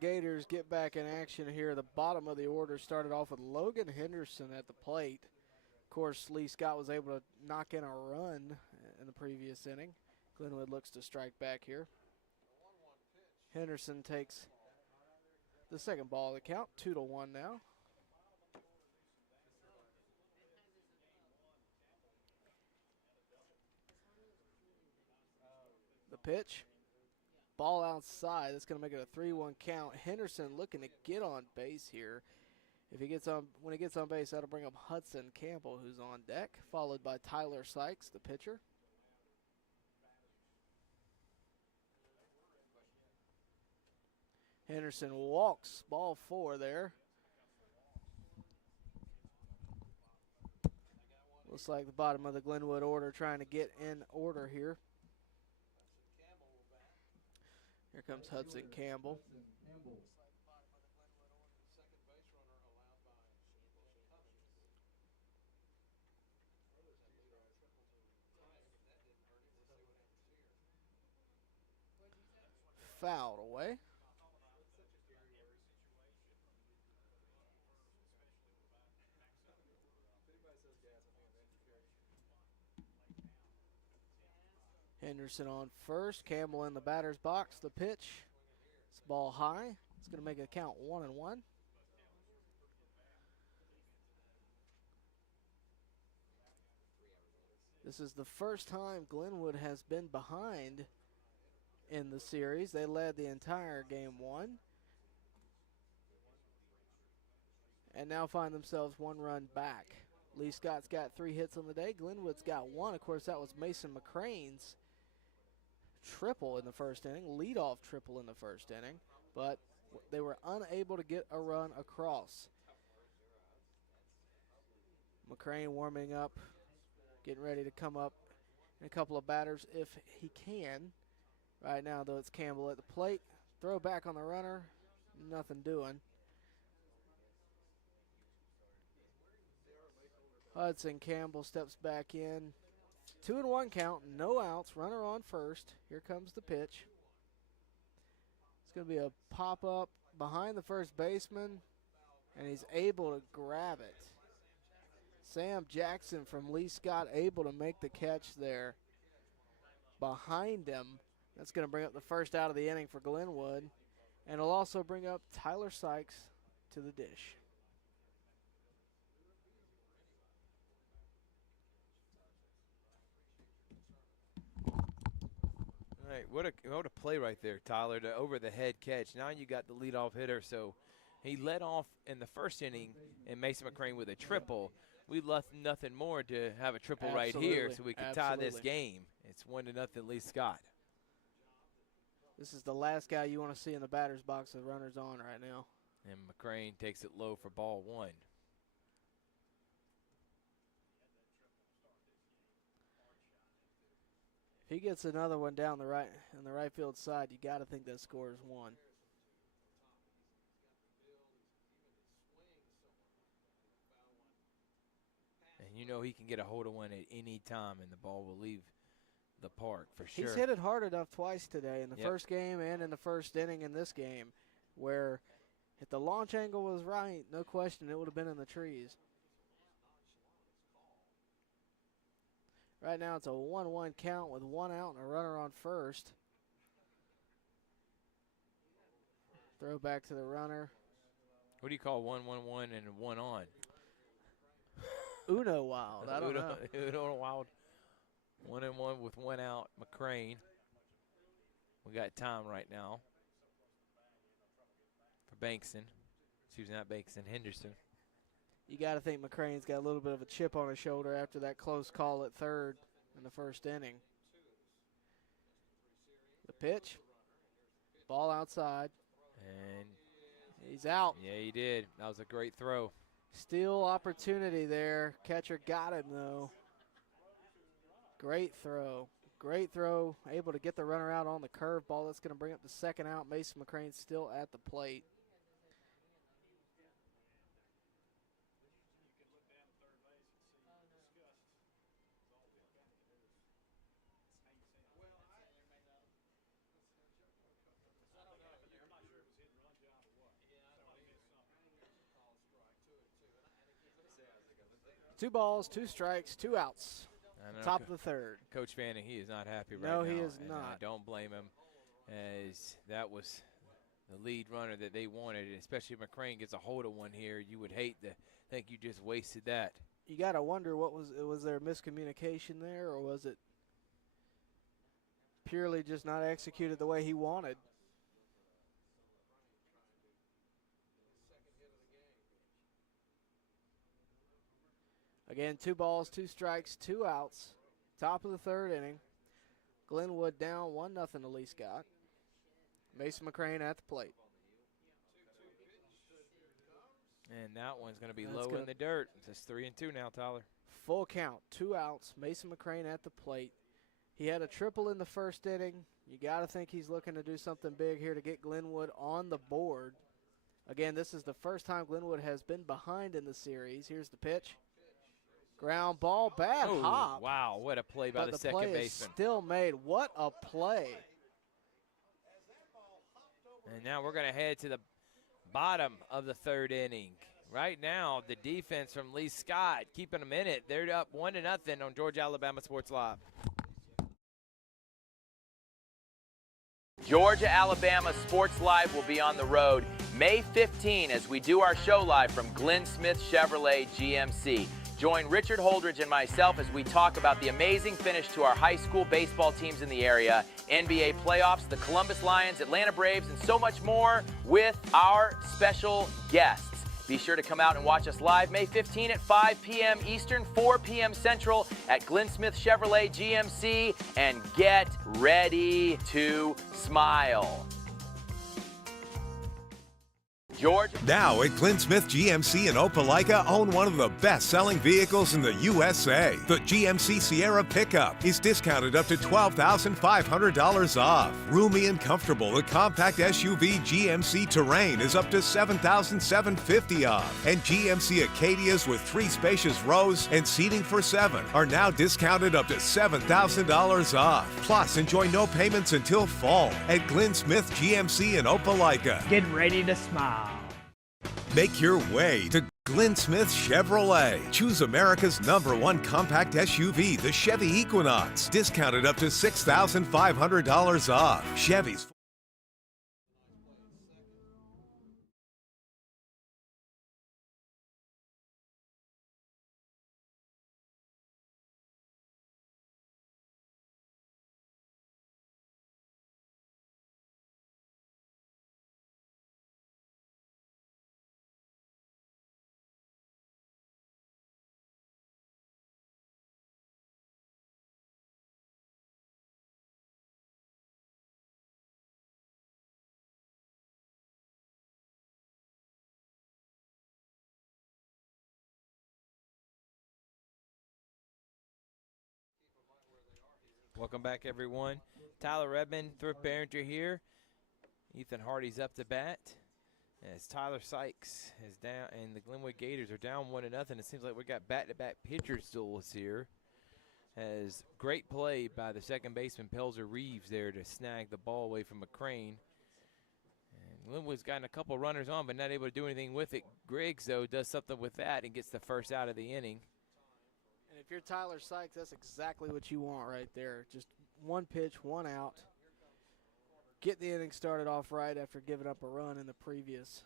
Glenwood Gators get back in action here. The bottom of the order started off with Logan Henderson at the plate. Of course, Lee Scott was able to knock in a run in the previous inning. Glenwood looks to strike back here. Henderson takes the second ball of the count, 2-1 now. The pitch. Ball outside. That's going to make it a 3-1 count. Henderson looking to get on base here. If he gets on, when he gets on base, that'll bring up Hudson Campbell, who's on deck, followed by Tyler Sykes, the pitcher. Henderson walks, ball 4 there. Looks like the bottom of the Glenwood order trying to get in order here. Here comes Hudson Campbel. Fouled away. Henderson on first. Campbell in the batter's box. The pitch. It's ball high. It's going to make it count 1-1. This is the first time Glenwood has been behind in the series. They led the entire game 1. And now find themselves 1 run back. Lee Scott's got 3 hits on the day. Glenwood's got 1. Of course, that was Mason McCrane's triple in the first inning, leadoff triple in the first inning, but they were unable to get a run across. McCrane warming up, getting ready to come up in a couple of batters if he can. Right now, though, it's Campbell at the plate. Throw back on the runner, nothing doing. Hudson Campbell steps back in. 2-1 count, no outs, runner on first. Here comes the pitch. It's going to be a pop-up behind the first baseman, and he's able to grab it. Sam Jackson from Lee Scott able to make the catch there behind him. That's going to bring up the first out of the inning for Glenwood, and it'll also bring up Tyler Sykes to the dish. All right, what a play right there, Tyler, the over-the-head catch. Now you got the leadoff hitter, so he led off in the first inning and Mason McCrane with a triple. We left nothing more to have a triple right here so we could tie this game. It's 1-0 Lee Scott. This is the last guy you want to see in the batter's box with runners on right now. And McCrane takes it low for ball 1. If he gets another one down the right on the right field side, you got to think that score is 1. And you know he can get a hold of one at any time, and the ball will leave the park for sure. He's hit it hard enough twice today, in the first game and in the first inning in this game, where if the launch angle was right, no question, it would have been in the trees. Right now it's a 1-1 count with 1 out and a runner on first. Throw back to the runner. What do you call 1-1-1 and 1 on? Uno wild. I don't know. Uno wild. 1-1 with 1 out. McCrane. We got time right now for Bankson. Excuse me, not Bankson, Henderson. You got to think McCrane's got a little bit of a chip on his shoulder after that close call at third in the first inning. The pitch. Ball outside. And he's out. Yeah, he did. That was a great throw. Steal opportunity there. Catcher got him, though. Great throw. Great throw. Able to get the runner out on the curveball. That's going to bring up the second out. Mason McCrane still at the plate. 2 balls, 2 strikes, 2 outs. Top of the third. Coach Fanning, he is not happy right No, now. he is and not. I don't blame him, as that was the lead runner that they wanted, especially if McCrane gets a hold of one here. You would hate to think you just wasted that. You got to wonder, was there miscommunication there, or was it purely just not executed the way he wanted? Again, 2 balls, 2 strikes, 2 outs. Top of the third inning. Glenwood down 1-0 to Lee Scott. Mason McCrane at the plate. And that one's going to be low in the dirt. It's 3-2 now, Tyler. Full count, 2 outs. Mason McCrane at the plate. He had a triple in the first inning. You got to think he's looking to do something big here to get Glenwood on the board. Again, this is the first time Glenwood has been behind in the series. Here's the pitch. Ground ball, bad hop. Wow, what a play by the second baseman. But the play is still made. What a play. And now we're going to head to the bottom of the third inning. Right now, the defense from Lee Scott keeping them in it. They're up 1-0 on Georgia Alabama Sports Live. Georgia Alabama Sports Live will be on the road May 15 as we do our show live from Glenn Smith Chevrolet GMC. Join Richard Holdridge and myself as we talk about the amazing finish to our high school baseball teams in the area, NBA playoffs, the Columbus Lions, Atlanta Braves, and so much more with our special guests. Be sure to come out and watch us live May 15 at 5 p.m. Eastern, 4 p.m. Central at Glenn Smith Chevrolet GMC, and get ready to smile. Georgia. Now at Glenn Smith GMC in Opelika, own one of the best-selling vehicles in the USA. The GMC Sierra pickup is discounted up to $12,500 off. Roomy and comfortable, the compact SUV GMC Terrain is up to $7,750 off. And GMC Acadias with 3 spacious rows and seating for 7 are now discounted up to $7,000 off. Plus, enjoy no payments until fall at Glenn Smith GMC in Opelika. Get ready to smile. Make your way to Glenn Smith Chevrolet. Choose America's #1 compact SUV, the Chevy Equinox. Discounted up to $6,500 off. Chevy's. Welcome back, everyone. Tyler Redmond, Thrift Behringer here. Ethan Hardy's up to bat. As Tyler Sykes is down, and the Glenwood Gators are down 1-0. It seems like we got back-to-back pitchers duels here. As great play by the second baseman, Pelzer Reeves, there to snag the ball away from McCrane. And Glenwood's gotten a couple runners on, but not able to do anything with it. Griggs, though, does something with that and gets the first out of the inning. And if you're Tyler Sykes, that's exactly what you want right there. Just 1 pitch, 1 out. Get the inning started off right after giving up a run in the previous.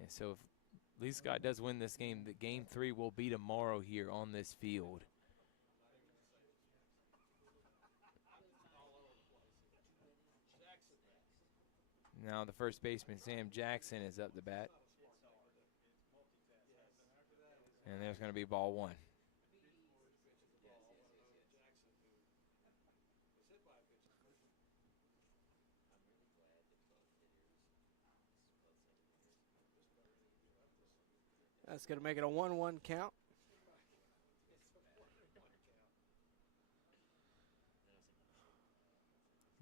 And so if Lee Scott does win this game, the game 3 will be tomorrow here on this field. Now the first baseman, Sam Jackson, is up to bat. And there's going to be ball 1. That's going to make it a 1-1 count.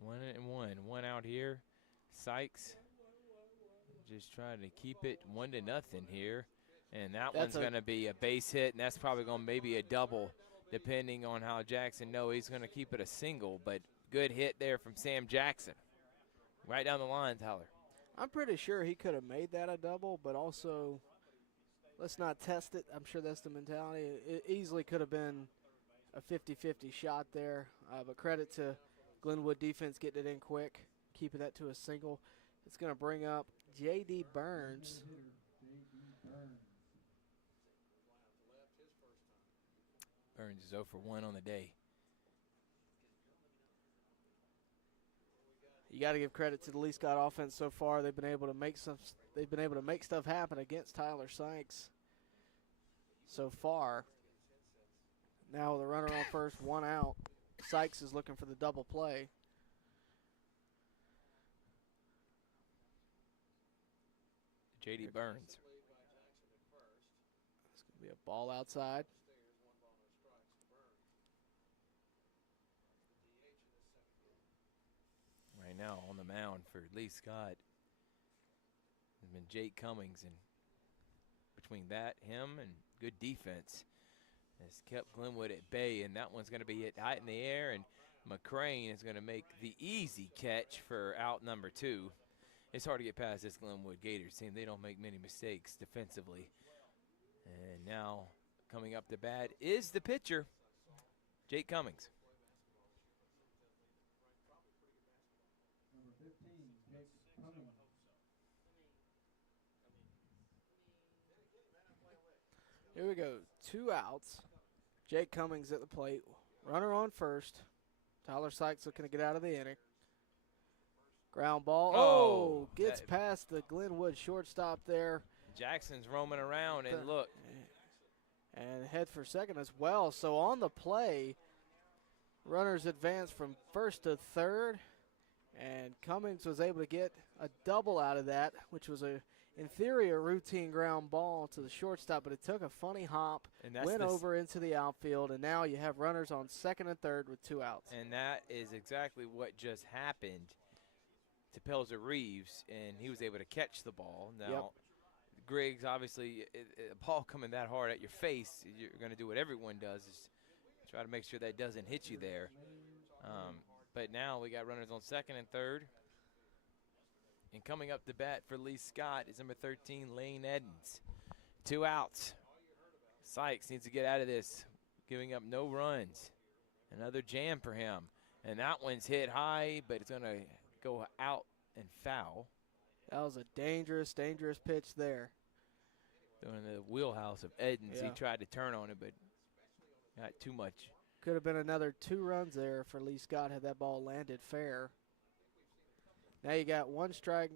One and one out here. Sykes just trying to keep it 1-0 here. And one's going to be a base hit, and that's probably going to maybe a double, depending on how Jackson knows. He's going to keep it a single, but good hit there from Sam Jackson. Right down the line, Tyler. I'm pretty sure he could have made that a double, but also let's not test it. I'm sure that's the mentality. It easily could have been a 50-50 shot there, but credit to Glenwood defense getting it in quick, keeping that to a single. It's going to bring up J.D. Burns. Burns is 0 for 1 on the day. You got to give credit to the Lee Scott offense so far. They've been able to make stuff happen against Tyler Sykes so far. Now with a runner on first, 1 out. Sykes is looking for the double play. J.D. Burns. It's going to be a ball outside. Right now on the mound for Lee Scott has been Jake Cummings, and between that, him, and good defense has kept Glenwood at bay, and that one's going to be hit high in the air, and McCrane is going to make the easy catch for out number 2. It's hard to get past this Glenwood Gators team. They don't make many mistakes defensively. And now coming up to bat is the pitcher, Jake Cummings. Here we go, 2 outs. Jake Cummings at the plate. Runner on first. Tyler Sykes looking to get out of the inning. Ground ball. Oh, gets past the Glenwood shortstop there. Jackson's roaming around, and look. And head for second as well. So on the play, runners advance from first to third. And Cummings was able to get a double out of that, which was in theory, a routine ground ball to the shortstop, but it took a funny hop, went over into the outfield, and now you have runners on second and third with 2 outs. And that is exactly what just happened to Pelzer Reeves, and he was able to catch the ball. Now, Griggs, obviously, a ball coming that hard at your face, you're going to do what everyone does, is try to make sure that doesn't hit you there. But now we got runners on second and third. And coming up to bat for Lee Scott is number 13, Lane Edens. 2 outs. Sykes needs to get out of this, giving up no runs. Another jam for him. And that one's hit high, but it's going to go out and foul. That was a dangerous, dangerous pitch there. Doing the wheelhouse of Edens. He tried to turn on it, but not too much. Could have been another 2 runs there for Lee Scott had that ball landed fair. Now you got 1 strike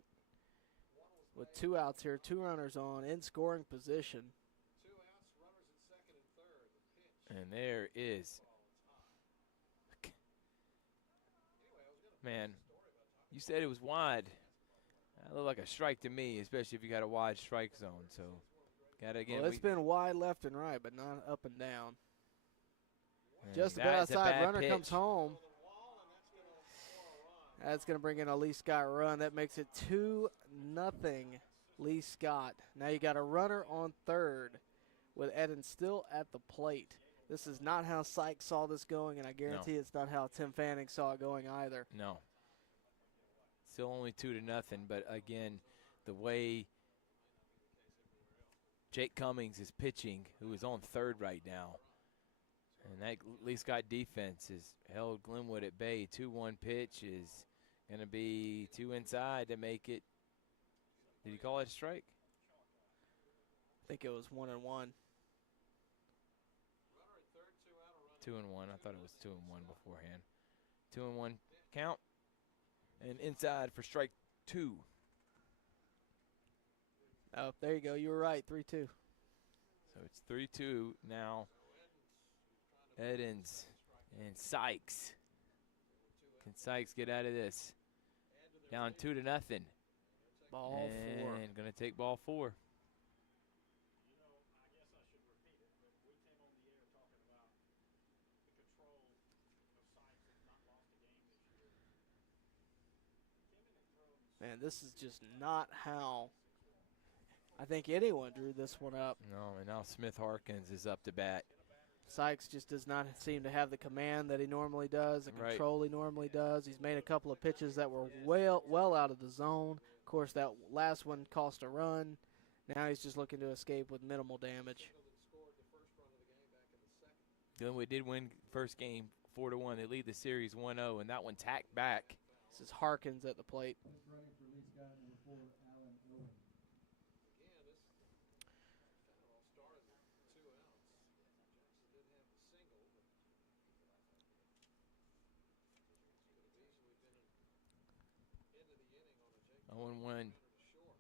with 2 outs here, 2 runners on in scoring position. 2 outs, runners at second and third. The pitch. And there is. Man, you said it was wide. That looked like a strike to me, especially if you got a wide strike zone. So, got to again. Well, it's been wide left and right, but not up and down. And just about outside. Runner pitch. comes home. That's going to bring in a Lee Scott run. That makes it 2-0 Lee Scott. Now you got a runner on third with Eden still at the plate. This is not how Sykes saw this going, and I guarantee it's not how Tim Fanning saw it going either. No. Still only 2-0, but again, the way Jake Cummings is pitching, who is on third right now, and that Lee Scott defense has held Glenwood at bay. 2-1 pitch is going to be 2 inside to make it. Did he call it a strike? I think it was 1-1. 2-1. I thought it was 2-1 beforehand. 2-1 count. And inside for strike 2. Oh, there you go. You were right. 3-2. So it's 3-2 now. Edens and Sykes. Can Sykes get out of this? Down 2-0. Ball 4. And going to take ball 4. Man, this is just not how I think anyone drew this one up. No, and now Smith Harkins is up to bat. Sykes just does not seem to have the command that he normally does, the control he normally does. He's made a couple of pitches that were well out of the zone. Of course, that last one cost a run. Now he's just looking to escape with minimal damage. Glenwood did win first game 4-1. They lead the series 1-0, and that one tacked back. This is Harkins at the plate. Oh, 0-1.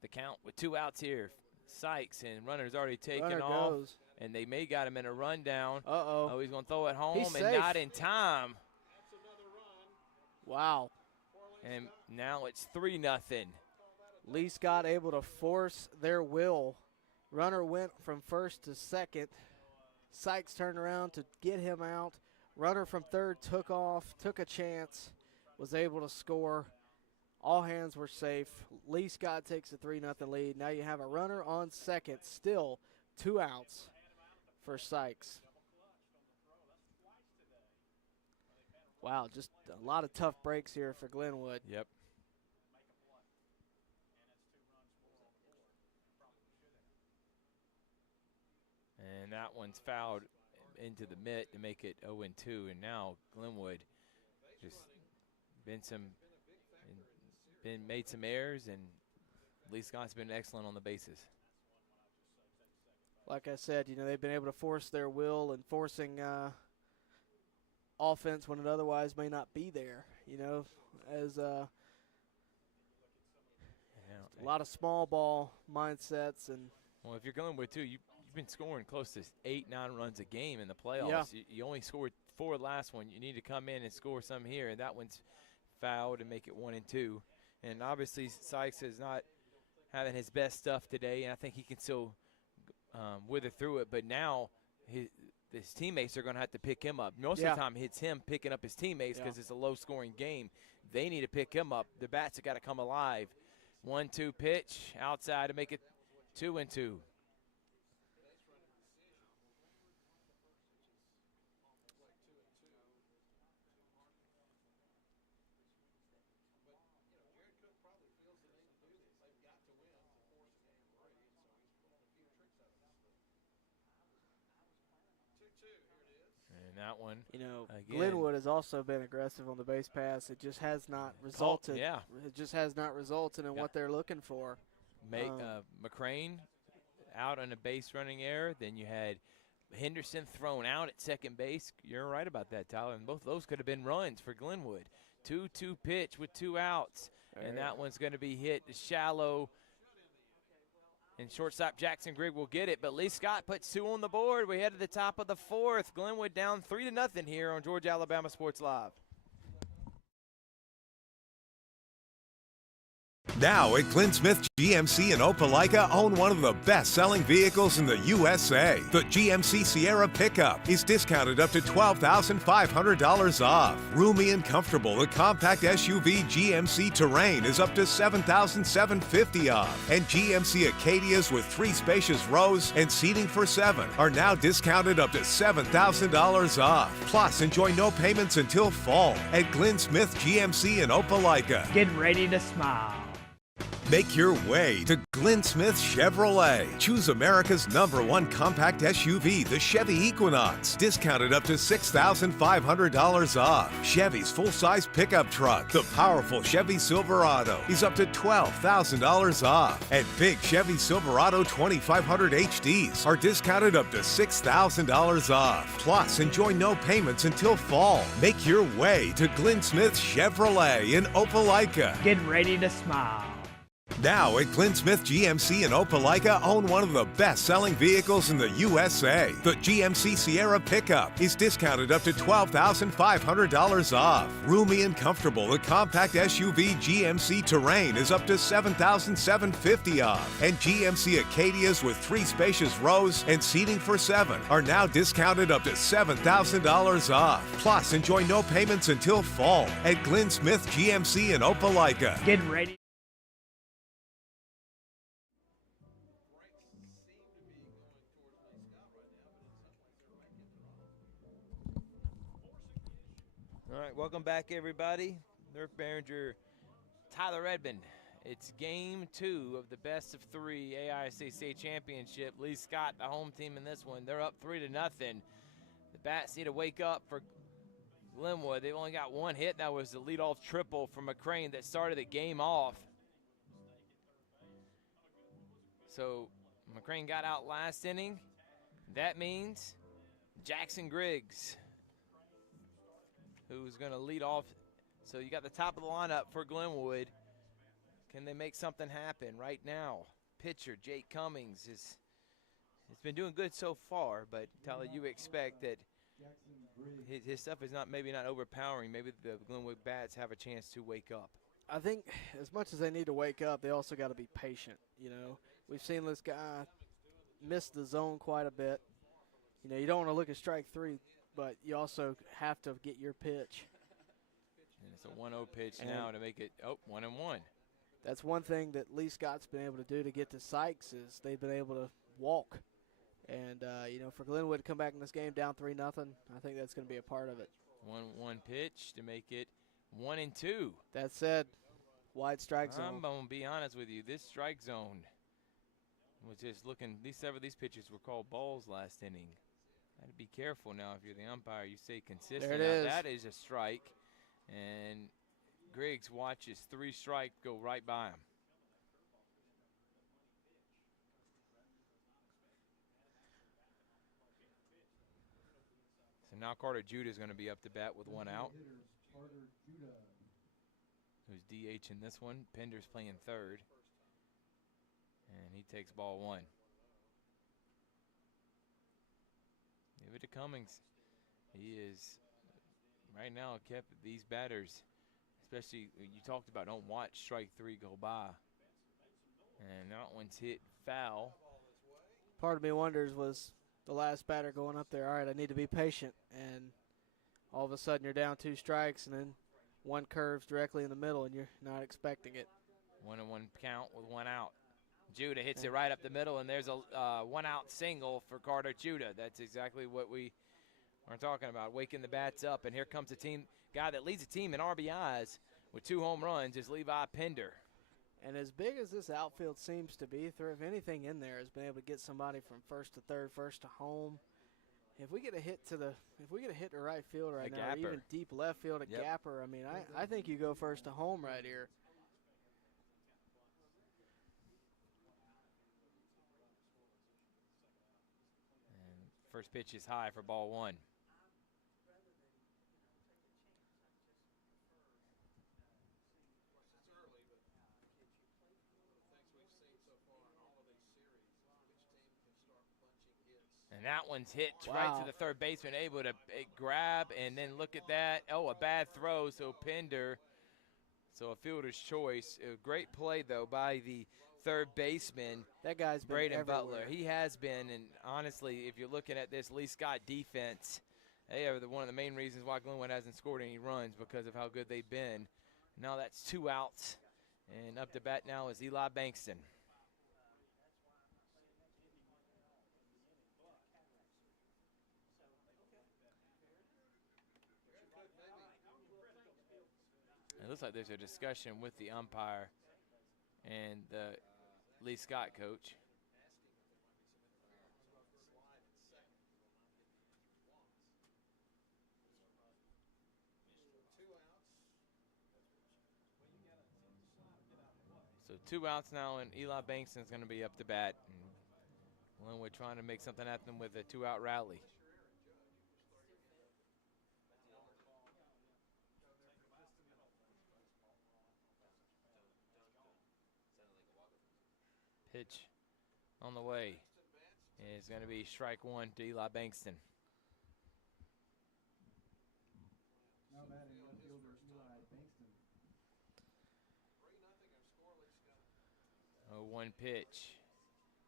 The count with 2 outs here. Sykes and runner's already taken Runner off. goes. And they may got him in a rundown. Uh-oh. Oh, he's going to throw it home He's and safe. not in time. Wow. And now it's 3-0. Lee Scott able to force their will. Runner went from first to second. Sykes turned around to get him out. Runner from third took off, took a chance, was able to score. All hands were safe. Lee Scott takes a 3-0 lead. Now you have a runner on second, still 2 outs for Sykes. Wow, just a lot of tough breaks here for Glenwood. Yep. And that one's fouled into the mitt to make it 0-2. And now Glenwood just made some errors, and Lee Scott's been excellent on the bases. Like I said, they've been able to force their will and forcing offense when it otherwise may not be there, as a lot of small ball mindsets. And well, if you're Glenwood too, you've been scoring close to 8-9 runs a game in the playoffs. Yeah. You only scored 4 last one. You need to come in and score some here, and that one's fouled and make it 1-2. And obviously Sykes is not having his best stuff today, and I think he can still wither through it. But now his teammates are going to have to pick him up. Most of the time it's him picking up his teammates because it's a low-scoring game. They need to pick him up. The bats have got to come alive. 1-2 pitch outside to make it 2-2. That one, Glenwood has also been aggressive on the base pass. It just has not resulted. It just has not resulted in what they're looking for. McCrane out on a base running error. Then you had Henderson thrown out at second base. You're right about that, Tyler. And both of those could have been runs for Glenwood. 2-2 pitch with 2 outs. And that one's going to be hit shallow. And shortstop Jackson Grigg will get it, but Lee Scott puts 2 on the board. We head to the top of the 4th. Glenwood down 3-0 here on Georgia Alabama Sports Live. Now at Glenn Smith GMC in Opelika, own one of the best-selling vehicles in the USA. The GMC Sierra pickup is discounted up to $12,500 off. Roomy and comfortable, the compact SUV GMC Terrain is up to $7,750 off. And GMC Acadias with 3 spacious rows and seating for 7 are now discounted up to $7,000 off. Plus, enjoy no payments until fall at Glenn Smith GMC in Opelika. Get ready to smile. Make your way to Glenn Smith Chevrolet. Choose America's #1 compact SUV, the Chevy Equinox, discounted up to $6,500 off. Chevy's full-size pickup truck, the powerful Chevy Silverado, is up to $12,000 off. And big Chevy Silverado 2500 HDs are discounted up to $6,000 off. Plus, enjoy no payments until fall. Make your way to Glenn Smith Chevrolet in Opelika. Get ready to smile. Now at Glenn Smith GMC in Opelika, own one of the best-selling vehicles in the USA. The GMC Sierra pickup is discounted up to $12,500 off. Roomy and comfortable, the compact SUV GMC Terrain is up to $7,750 off. And GMC Acadias with 3 spacious rows and seating for 7 are now discounted up to $7,000 off. Plus, enjoy no payments until fall at Glenn Smith GMC in Opelika. Get ready. All right, welcome back, everybody. Nerf Behringer, Tyler Redmond, It's game 2 of the best of 3 AISA state championship. Lee Scott, the home team in this one, they're up 3-0. The Bats need to wake up for Glenwood. They've only got 1 hit. That was the leadoff triple from McCrane that started the game off. So McCrane got out last inning. That means Jackson Griggs, who's going to lead off. So you got the top of the lineup for Glenwood. Can they make something happen right now? Pitcher Jake Cummings has been doing good so far, but Tyler, you expect that his stuff is maybe not overpowering. Maybe the Glenwood Bats have a chance to wake up. I think as much as they need to wake up, they also got to be patient. You know, we've seen this guy miss the zone quite a bit. You know, you don't want to look at strike 3, but you also have to get your pitch. And it's a 1-0 pitch now to make it 1-1. That's one thing that Lee Scott's been able to do to get to Sykes is they've been able to walk. And, you know, for Glenwood to come back in this game down 3-0, I think that's going to be a part of it. 1-1 pitch to make it 1-2. That said, wide strike zone. I'm going to be honest with you. This strike zone was just looking. Several of these pitches were called balls last inning. Got to be careful now if you're the umpire. You stay consistent. There it is. That is a strike. And Griggs watches 3 strikes go right by him. So now Carter Judah is going to be up to bat with 1 out. Who's DH in this one. Pender's playing third. And he takes ball 1. Give it to Cummings. He is right now kept these batters, especially you talked about, don't watch strike 3 go by. And that one's hit foul. Part of me wonders, was the last batter going up there, all right, I need to be patient. And all of a sudden you're down 2 strikes, and then one curves directly in the middle, and you're not expecting it. 1-1 count with 1 out. Judah hits it right up the middle, and there's a 1 out single for Carter Judah. That's exactly what we are talking about, waking the bats up. And here comes the team guy that leads the team in RBIs with 2 home runs is Levi Pender. And as big as this outfield seems to be, if anything in there has been able to get somebody from first to third, first to home. If we get a hit to right field right now, or even deep left field, gapper, I mean, I think you go first to home right here. And first pitch is high for ball 1. And that one's hit right to the third baseman, able to grab, and then look at that. Oh, a bad throw, so Pender. So a fielder's choice. A great play, though, by the third baseman. That guy's been Braden everywhere. Butler. He has been, and honestly, if you're looking at this Lee Scott defense, they are one of the main reasons why Glenwood hasn't scored any runs, because of how good they've been. Now that's 2 outs, and up to bat now is Eli Bankston. It looks like there's a discussion with the umpire and the Lee Scott coach. So 2 outs now, and Eli Bankston's going to be up to bat. And Glenwood trying to make something happen with a 2-out rally. Pitch on the way is going to be strike 1 to Eli Bankston. Now batting left fielder Eli Bankston. 0-1 pitch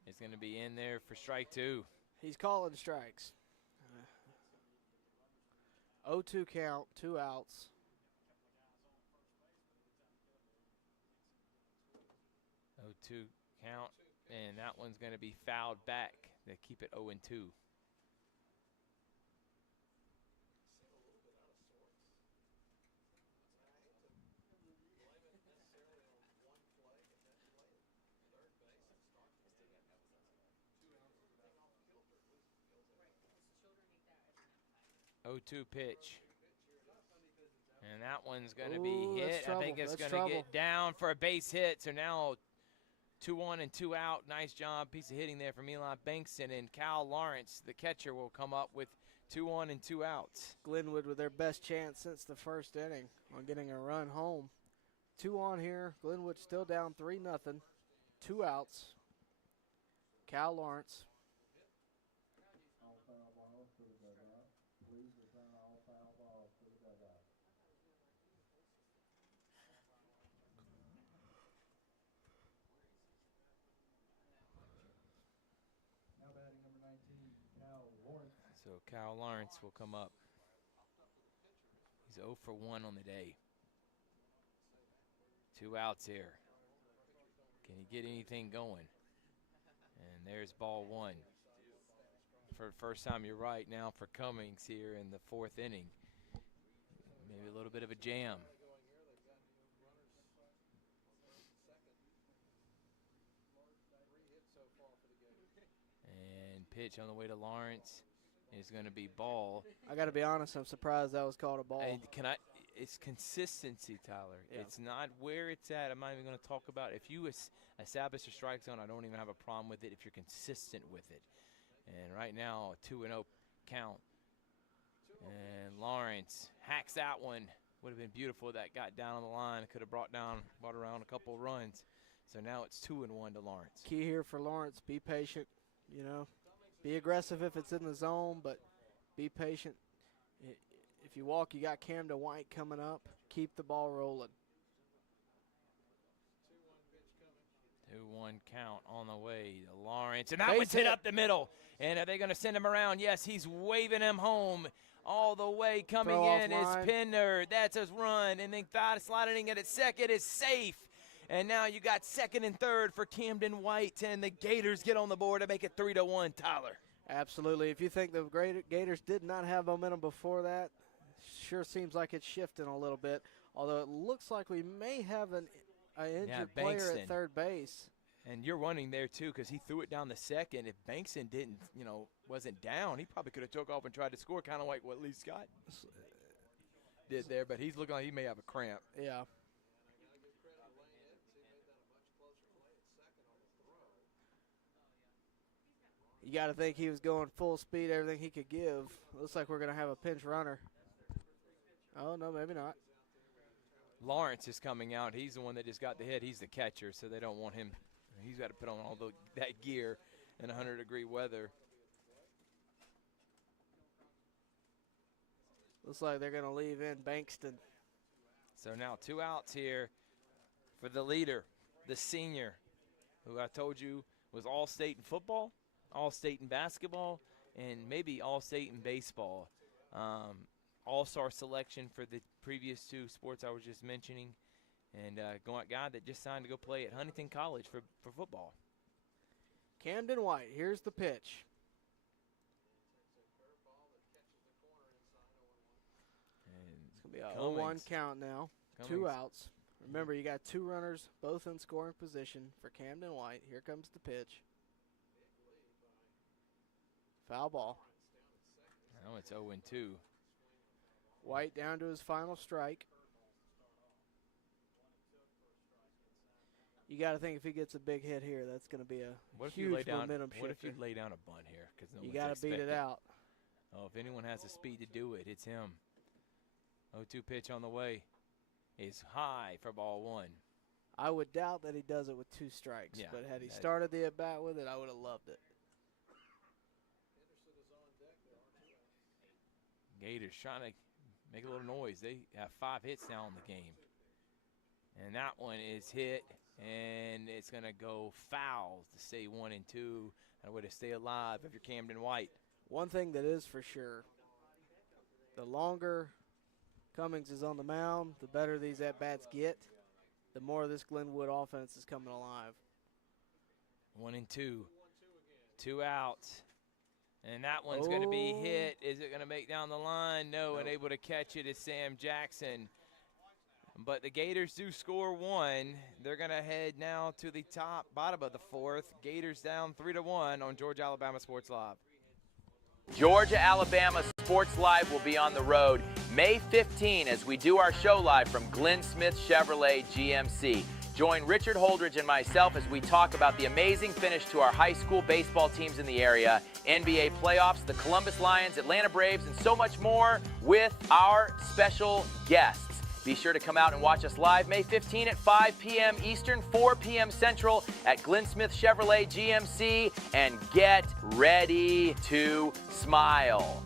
is going to be in there for strike 2. He's calling strikes. 0-2 count, 2 outs. Two count, and that one's going to be fouled back to keep it 0-2. 0-2 pitch. And that one's going to Ooh, be that's hit. I trouble. think it's That's going to trouble. get down for a base hit. So now 2-1 and 2 out. Nice job. Piece of hitting there from Eli Bankston. And Cal Lawrence, the catcher, will come up with 2-1 and 2 outs. Glenwood with their best chance since the first inning on getting a run home. 2 on here. Glenwood still down 3-0. 2 outs. Cal Lawrence. All foul balls to the dugout. Please return all foul balls to the dugout. Now batting number 19, Cal Lawrence. So Cal Lawrence will come up. He's 0 for 1 on the day. 2 outs here. Can he get anything going? And there's ball 1. For the first time, you're right now for Cummings here in the 4th inning. Maybe a little bit of a jam. And pitch on the way to Lawrence is going to be ball. I got to be honest, I'm surprised that was called a ball. And it's consistency, Tyler. Yeah. It's not where it's at. I'm not even going to talk about it. If you establish a strike zone, I don't even have a problem with it if you're consistent with it. And right now, a 2-0 count. And Lawrence hacks that one. Would have been beautiful. That got down on the line. Could have brought around a couple runs. So now it's 2-1 to Lawrence. Key here for Lawrence, be patient, Be aggressive if it's in the zone, but be patient. If you walk, you got Camden White coming up. Keep the ball rolling. 2-1 count on the way to Lawrence. And that Base one's hit hit. up the middle. And are they going to send him around? Yes, he's waving him home. All the way coming Throw in off is line. Pinder. That's his run. And then sliding in at second is safe. And now you got second and third for Camden White. And the Gators get on the board to make it 3-1, Tyler. Absolutely. If you think the Gators did not have momentum before that, sure seems like it's shifting a little bit. Although it looks like we may have an injured player Bankston. at third base. And you're running there, too, because he threw it down the second. If Bankston didn't, wasn't down, he probably could have took off and tried to score, kind of like what Lee Scott did there. But he's looking like he may have a cramp. Yeah. You got to think he was going full speed, everything he could give. Looks like we're going to have a pinch runner. Oh, no, maybe not. Lawrence is coming out. He's the one that just got the hit. He's the catcher, so they don't want him. He's got to put on all that gear in 100-degree weather. Looks like they're going to leave in Bankston. So now 2 outs here for the leader, the senior, who I told you was all-state in football, all-state in basketball, and maybe all-state in baseball. All-star selection for the previous 2 sports I was just mentioning. And a guy that just signed to go play at Huntington College for football. Camden White, here's the pitch. And It's going to be a 0-1 count now. 2 outs. Remember, you got 2 runners, both in scoring position for Camden White. Here comes the pitch. Foul ball. Now it's 0-2. White down to his final strike. You got to think if he gets a big hit here, that's going to be a huge momentum shifter. What if you lay down a bunt here? Because You got to beat it out. Oh, if anyone has the speed to do it, it's him. 0-2 pitch on the way is high for ball 1. I would doubt that he does it with 2 strikes, Yeah, but had he started the at-bat with it, I would have loved it. Gators trying to make a little noise. They have 5 hits now in the game. And that one is hit, and it's going to go foul to stay 1-2, and a way to stay alive if you're Camden White. One thing that is for sure, the longer Cummings is on the mound, the better these at-bats get, the more this Glenwood offense is coming alive. 1-2. 2 outs. And that one's going to be hit. Is it going to make down the line? No, and able to catch it is Sam Jackson. But the Gators do score 1. They're going to head now to the bottom of the 4th. Gators down 3-1 on Georgia Alabama Sports Live. Georgia, Alabama Sports Live will be on the road May 15 as we do our show live from Glenn Smith Chevrolet GMC. Join Richard Holdridge and myself as we talk about the amazing finish to our high school baseball teams in the area, NBA playoffs, the Columbus Lions, Atlanta Braves, and so much more with our special guests. Be sure to come out and watch us live May 15 at 5 p.m. Eastern, 4 p.m. Central at Glenn Smith Chevrolet GMC, and get ready to smile.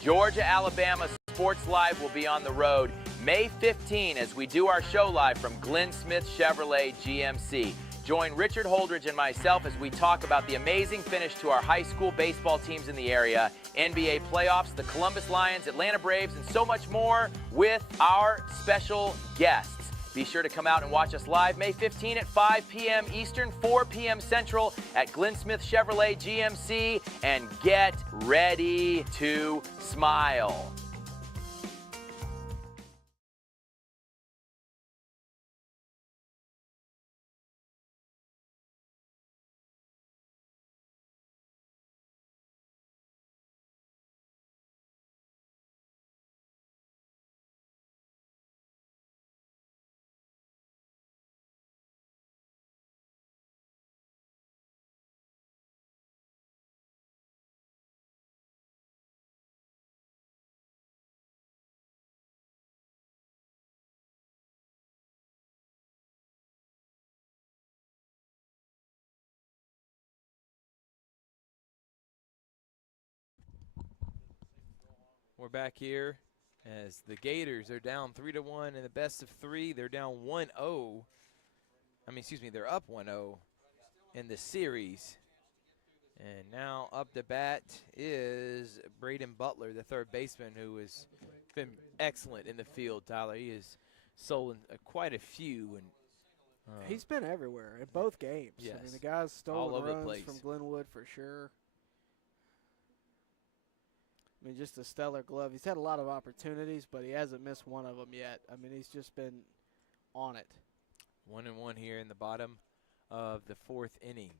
Georgia, Alabama Sports Live will be on the road May 15 as we do our show live from Glenn Smith Chevrolet GMC. Join Richard Holdridge and myself as we talk about the amazing finish to our high school baseball teams in the area, NBA playoffs, the Columbus Lions, Atlanta Braves, and so much more with our special guests. Be sure to come out and watch us live May 15 at 5 p.m. Eastern, 4 p.m. Central at Glenn Smith Chevrolet GMC, and get ready to smile. We're back here as the Gators are down 3-1 in the best of three. They're down 1-0. They're up 1-0 in the series. And now up to bat is Braden Butler, the third baseman, who has been excellent in the field, Tyler. He has stolen quite a few. And he's been everywhere in both games. Yes. I mean, the guy's All stolen over the runs place. from Glenwood for sure. I mean, just a stellar glove. He's had a lot of opportunities, but he hasn't missed one of them yet. I mean, he's just been on it. 1-1 here in the bottom of the fourth inning.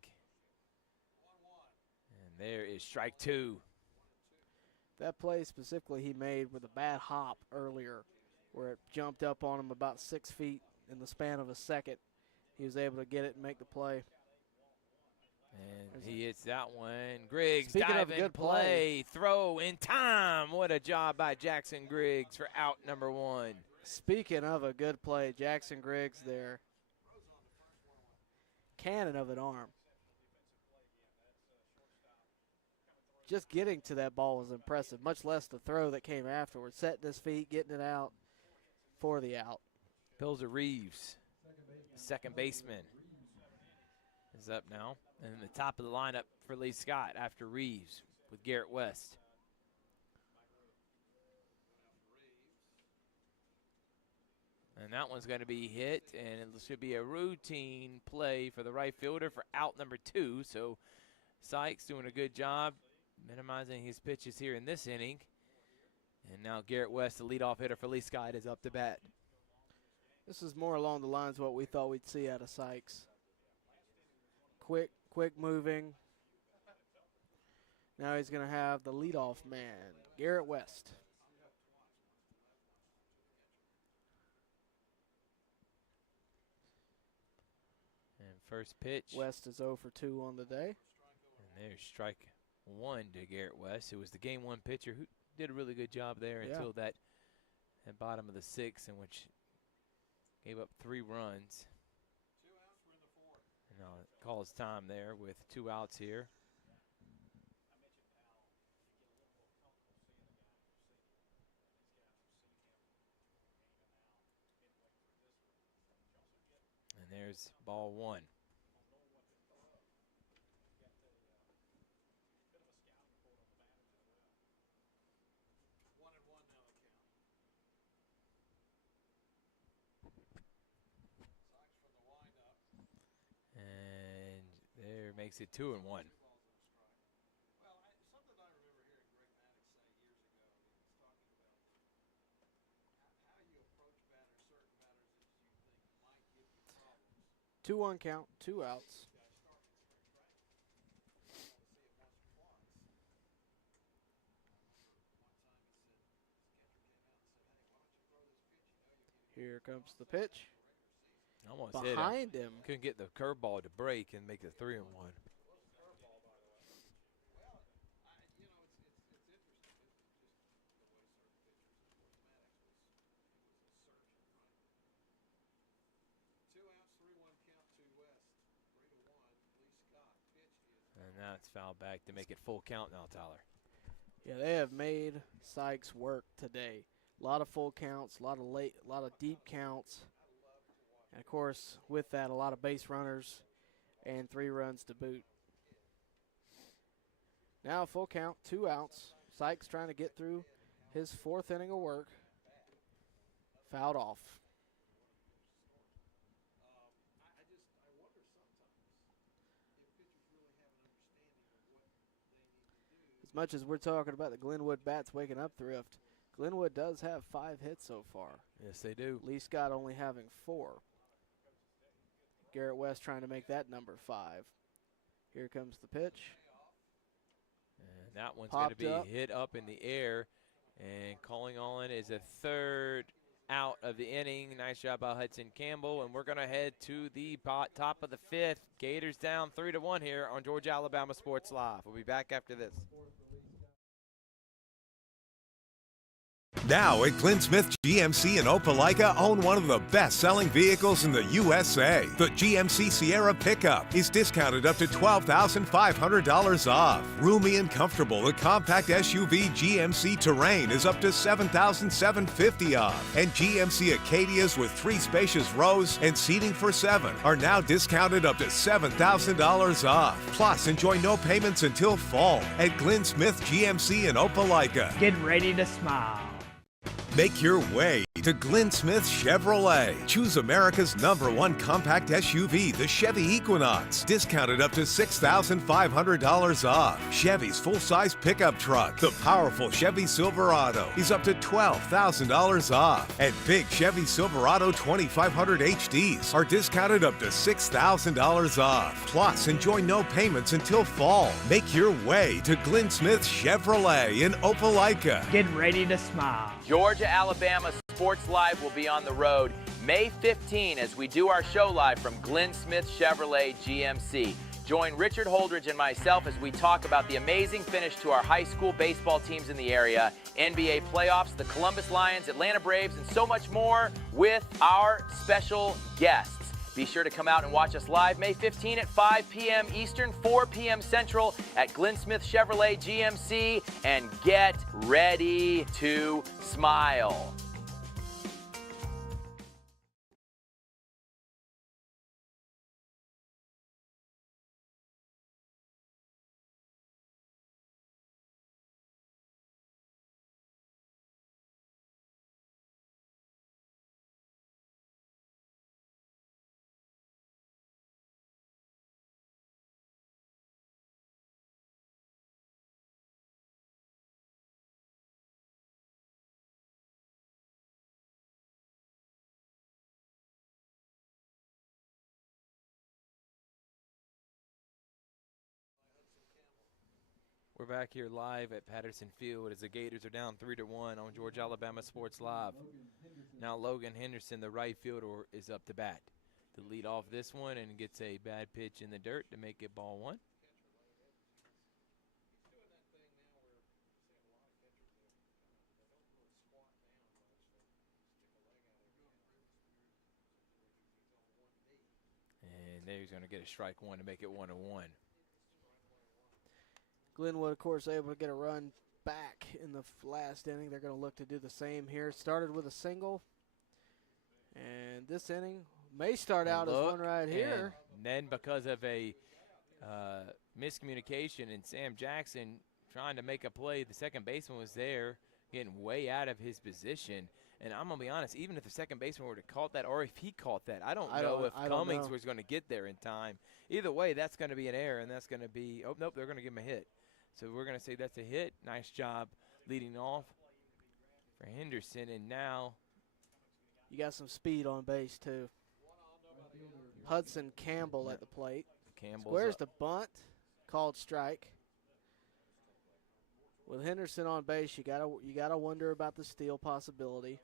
And there is strike two. That play specifically he made with a bad hop earlier where it jumped up on him about 6 feet in the span of a second. He was able to get it and make the play. And he hits that one. Griggs Speaking of a diving good play, throw in time. What a job by Jackson Griggs for out number one. Speaking of a good play, Jackson Griggs there. Cannon of an arm. Just getting to that ball was impressive, much less the throw that came afterwards. Setting his feet, getting it out for the out. Pilzer Reeves, second baseman, is up now. And in the top of the lineup for Lee Scott after Reeves with Garrett West. And that one's going to be hit, and it should be a routine play for the right fielder for out number two. So Sykes doing a good job minimizing his pitches here in this inning. And now Garrett West, the leadoff hitter for Lee Scott, is up to bat. This is more along the lines of what we thought we'd see out of Sykes. Quick moving. Now he's going to have the leadoff man, Garrett West. And first pitch. West is 0 for 2 on the day. And there's strike one to Garrett West, who was the game one pitcher who did a really good job there until that bottom of the sixth, in which gave up 3 runs. And now it calls time there with 2 outs here. And there's ball one. And there makes it 2-1. Two 2-1 count, 2 outs. Here comes the pitch. Almost hit him. Behind him. Couldn't get the curveball to break and make it 3-1. And now it's fouled back to make it full count now, Tyler. Yeah, they have made Sykes work today. A lot of full counts, a lot of deep counts. And of course, with that, a lot of base runners and 3 runs to boot. Now a full count, 2 outs. Sykes trying to get through his 4th inning of work. Fouled off. As much as we're talking about the Glenwood bats waking up thrift, Glenwood does have 5 hits so far. Yes, they do. Lee Scott only having 4. Garrett West trying to make that number 5. Here comes the pitch. And that one's going to be Popped up. hit up in the air. And calling on is a 3rd out of the inning. Nice job by Hudson Campbell. And we're going to head to the top of the 5th. Gators down 3-1 here on Georgia Alabama Sports Live. We'll be back after this. Now at Glenn Smith GMC in Opelika, own one of the best-selling vehicles in the USA. The GMC Sierra pickup is discounted up to $12,500 off. Roomy and comfortable, the compact SUV GMC Terrain is up to $7,750 off. And GMC Acadias with 3 spacious rows and seating for 7 are now discounted up to $7,000 off. Plus, enjoy no payments until fall at Glenn Smith GMC in Opelika. Get ready to smile. Make your way to Glenn Smith Chevrolet. Choose America's #1 compact SUV, the Chevy Equinox, discounted up to $6,500 off. Chevy's full-size pickup truck, the powerful Chevy Silverado, is up to $12,000 off. And big Chevy Silverado 2500 HDs are discounted up to $6,000 off. Plus, enjoy no payments until fall. Make your way to Glenn Smith Chevrolet in Opelika. Get ready to smile. Georgia, Alabama Sports Live will be on the road May 15 as we do our show live from Glenn Smith Chevrolet GMC. Join Richard Holdridge and myself as we talk about the amazing finish to our high school baseball teams in the area, NBA playoffs, the Columbus Lions, Atlanta Braves, and so much more with our special guests. Be sure to come out and watch us live May 15 at 5 p.m. Eastern, 4 p.m. Central at Glenn Smith Chevrolet GMC, and get ready to smile. We're back here live at Patterson Field as the Gators are down 3-1 on Georgia Alabama Sports Live. Now Logan Henderson, the right fielder, is up to bat to lead off this one and gets a bad pitch in the dirt to make it ball 1. And there he's going to get a strike 1 to make it 1-1. Glenwood, of course, able to get a run back in the last inning. They're going to look to do the same here. Started with a single. And this inning may start out as one right here. And then because of a miscommunication and Sam Jackson trying to make a play, the second baseman was there getting way out of his position. And I'm going to be honest, even if the second baseman were to caught that or if he caught that, I don't know if Cummings was going to get there in time. Either way, that's going to be an error, and that's going to be – oh, nope, they're going to give him a hit. So we're going to say that's a hit. Nice job leading off for Henderson. And now you got some speed on base, too. Hudson Campbell at the plate. Squares the bunt, called strike. With Henderson on base, you gotta wonder about the steal possibility.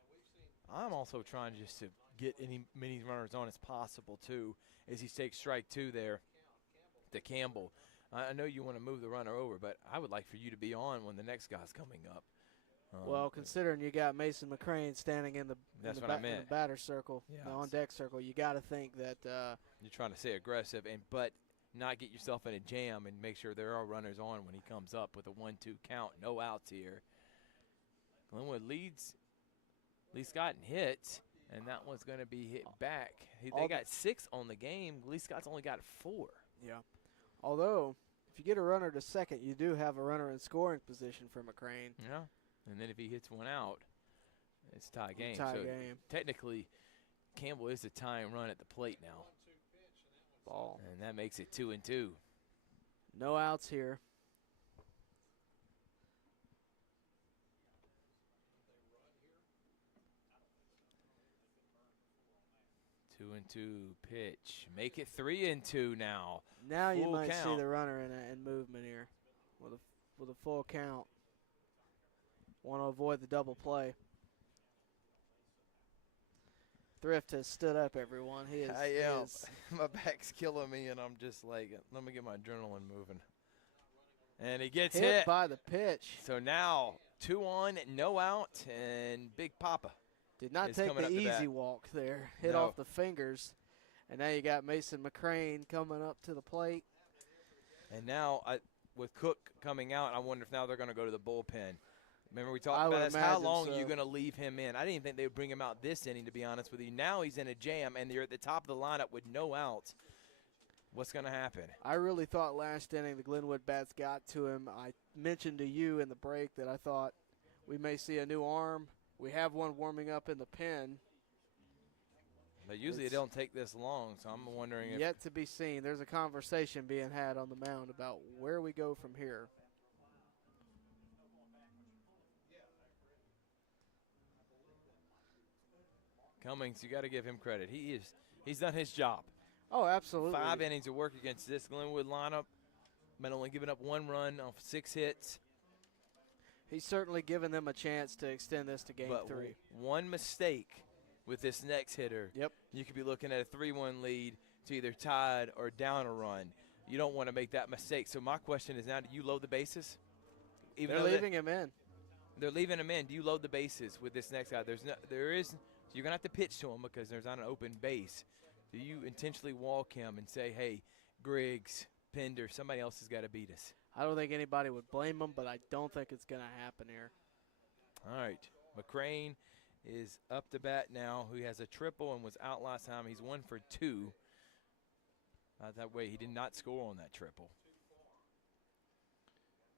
I'm also trying just to get many runners on as possible, too, as he takes strike 2 there to Campbell. I know you want to move the runner over, but I would like for you to be on when the next guy's coming up. Well, considering you got Mason McCrane standing in the batter circle, Yeah, the on-deck circle, you got to think that you're trying to stay aggressive, but not get yourself in a jam and make sure there are runners on when he comes up with a 1-2 count. No outs here. Glenwood leads gotten hits, and that one's going to be hit back. They got 6 on the game. Lee Scott's only got 4. Yeah. Although, if you get a runner to second, you do have a runner in scoring position for McCrane. Yeah. And then if he hits one out, it's a tie game. Game. Technically, Campbell is a tying run at the plate now. Ball. And that makes it 2-2. No outs here. Two and two pitch. Make it 3-2 now. Now you Full might count. see the runner in movement here with a full count. Want to avoid the double play. Thrift has stood up, everyone. He is. I am. My back's killing me, and I'm just like, let me get my adrenaline moving. And he gets hit by the pitch. So now 2 on, no out, and Big Papa. Did not take the easy walk there. Hit off the fingers. And now you got Mason McCrane coming up to the plate. And now with Cook coming out, I wonder if now they're going to go to the bullpen. Remember we talked about this, how long are you going to leave him in? I didn't even think they would bring him out this inning, to be honest with you. Now he's in a jam, and they're at the top of the lineup with no outs. What's going to happen? I really thought last inning the Glenwood bats got to him. I mentioned to you in the break that I thought we may see a new arm. We have one warming up in the pen. But usually it don't take this long, so I'm wondering if. Yet to be seen. There's a conversation being had on the mound about where we go from here. Cummings, you got to give him credit. He's done his job. Oh, absolutely. 5 innings of work against this Glenwood lineup, but only giving up 1 run off 6 hits. He's certainly given them a chance to extend this to game 3. One mistake with this next hitter, yep, you could be looking at a 3-1 lead to either tied or down a run. You don't want to make that mistake. So my question is now, do you load the bases? They're leaving him in. They're leaving him in. Do you load the bases with this next guy? You're going to have to pitch to him because there's not an open base. Do you intentionally walk him and say, hey, Griggs, Pender, somebody else has got to beat us? I don't think anybody would blame him, but I don't think it's going to happen here. All right. McCrane is up to bat now, who has a triple and was out last time. He's 1 for 2. That way he did not score on that triple.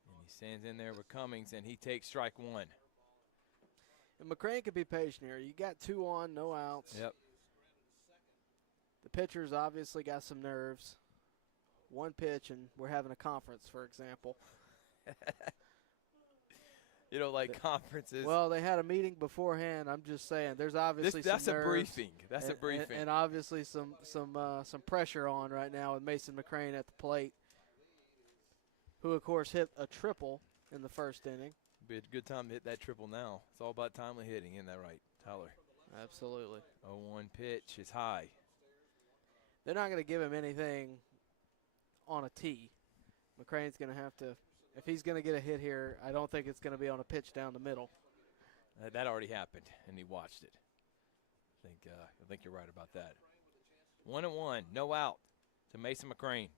And he stands in there with Cummings, and he takes strike 1. And McCrane could be patient here. You got 2 on, no outs. Yep. The pitcher's obviously got some nerves. 1 pitch, and we're having a conference, for example. You don't like conferences. Well, they had a meeting beforehand. I'm just saying, there's obviously that's some a nerves briefing. That's a briefing. And obviously some pressure on right now with Mason McCrane at the plate, who, of course, hit a triple in the first inning. Be a good time to hit that triple now. It's all about timely hitting, isn't that right, Tyler? Absolutely. 0-1 pitch is high. They're not going to give him anything on a tee. McCrane's going to have to, if he's going to get a hit here, I don't think it's going to be on a pitch down the middle. That already happened, and he watched it. I think you're right about that. 1-1, no out to Mason McCrane.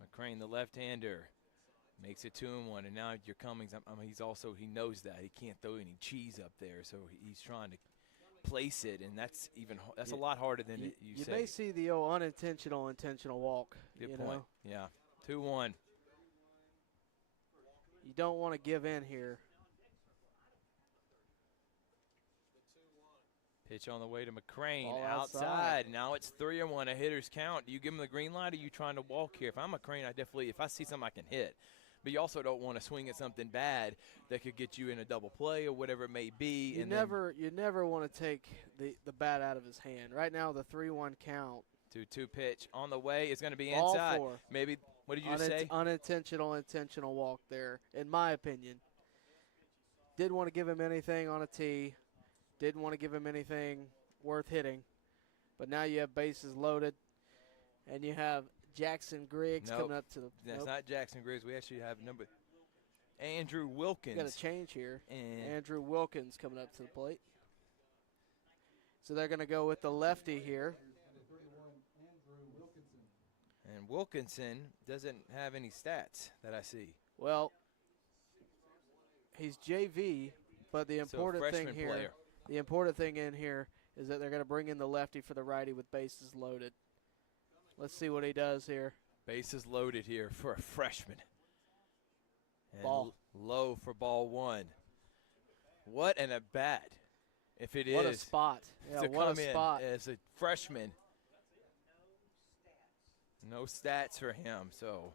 McCrane, the left-hander, makes it 2-1, and now you're Cummings. He knows that he can't throw any cheese up there, so he's trying to place it, and that's a lot harder than you say. You may see the unintentional intentional walk. Good point. Yeah, 2-1. You don't want to give in here. Pitch on the way to McCrane, Ball outside. Now it's 3-1, a hitter's count. Do you give him the green light, or are you trying to walk here? If I'm McCrane, if I see something I can hit. But you also don't want to swing at something bad that could get you in a double play or whatever it may be. You never want to take the bat out of his hand. Right now, the 3-1 count. 2-2 pitch on the way. It's going to be Ball inside. 4. Maybe, what did you say? Intentional walk there, in my opinion. Didn't want to give him anything on a tee. Didn't want to give him anything worth hitting. But now you have bases loaded, and you have Jackson Griggs Nope. coming up to the. That's nope. not Jackson Griggs. We actually have Andrew Wilkins. Got a change here. And Andrew Wilkins coming up to the plate. So they're going to go with the lefty here. And Wilkinson doesn't have any stats that I see. Well, he's JV, but the important thing freshman here, player. the important thing in here is that they're going to bring in the lefty for the righty with bases loaded. Let's see what he does here. Bases loaded here for a freshman. And Ball. Low for ball one. What an at bat. If it is. What a spot. Yeah, to what come a in spot. as a freshman. No stats for him. So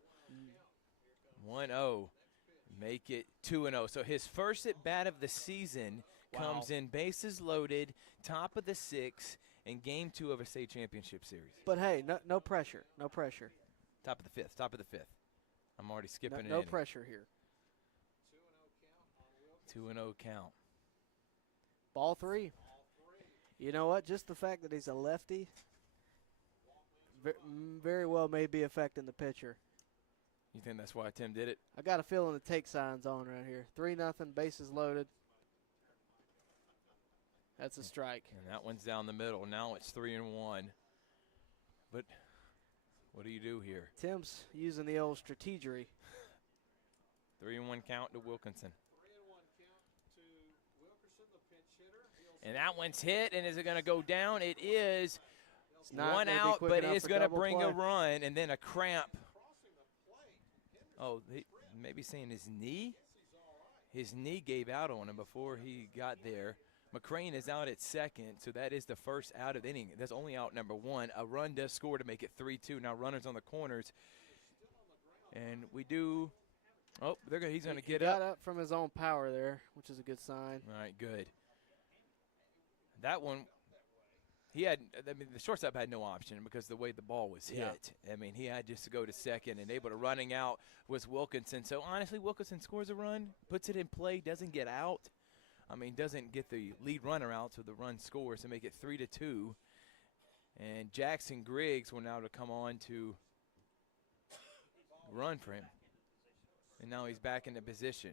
1-0. Make it 2-0. So his first at bat of the season comes in bases loaded, top of the sixth, in game 2 of a state championship series. But hey, no pressure. No pressure. Top of the fifth. Top of the fifth. I'm already skipping it. No pressure here. 2-0 count. Ball 3. You know what? Just the fact that he's a lefty very well may be affecting the pitcher. You think that's why Tim did it? I got a feeling the take sign's on right here. 3-0, bases loaded. That's a strike. And that one's down the middle. Now it's 3-1. But what do you do here? Tim's using the old strategery. 3-1 count to Wilkinson. And that one's hit, and is it going to go down? It is. It's not one gonna be out, quick but enough it's for going to double bring play. a run and then a cramp. Oh, maybe saying his knee? His knee gave out on him before he got there. McCrane is out at second, so that is the first out of the inning. That's only out number 1. A run does score to make it 3-2. Now runners on the corners. And we do – oh, he's going to get got up. up from his own power there, which is a good sign. All right, good. That one, the shortstop had no option because the way the ball was hit. I mean, he had just to go to second, and able to running out was Wilkinson. So, honestly, Wilkinson scores a run, puts it in play, doesn't get out. I mean, doesn't get the lead runner out, so the run scores to make it 3-2. And Jackson Griggs will now to come on to run for him. And now he's back in the position.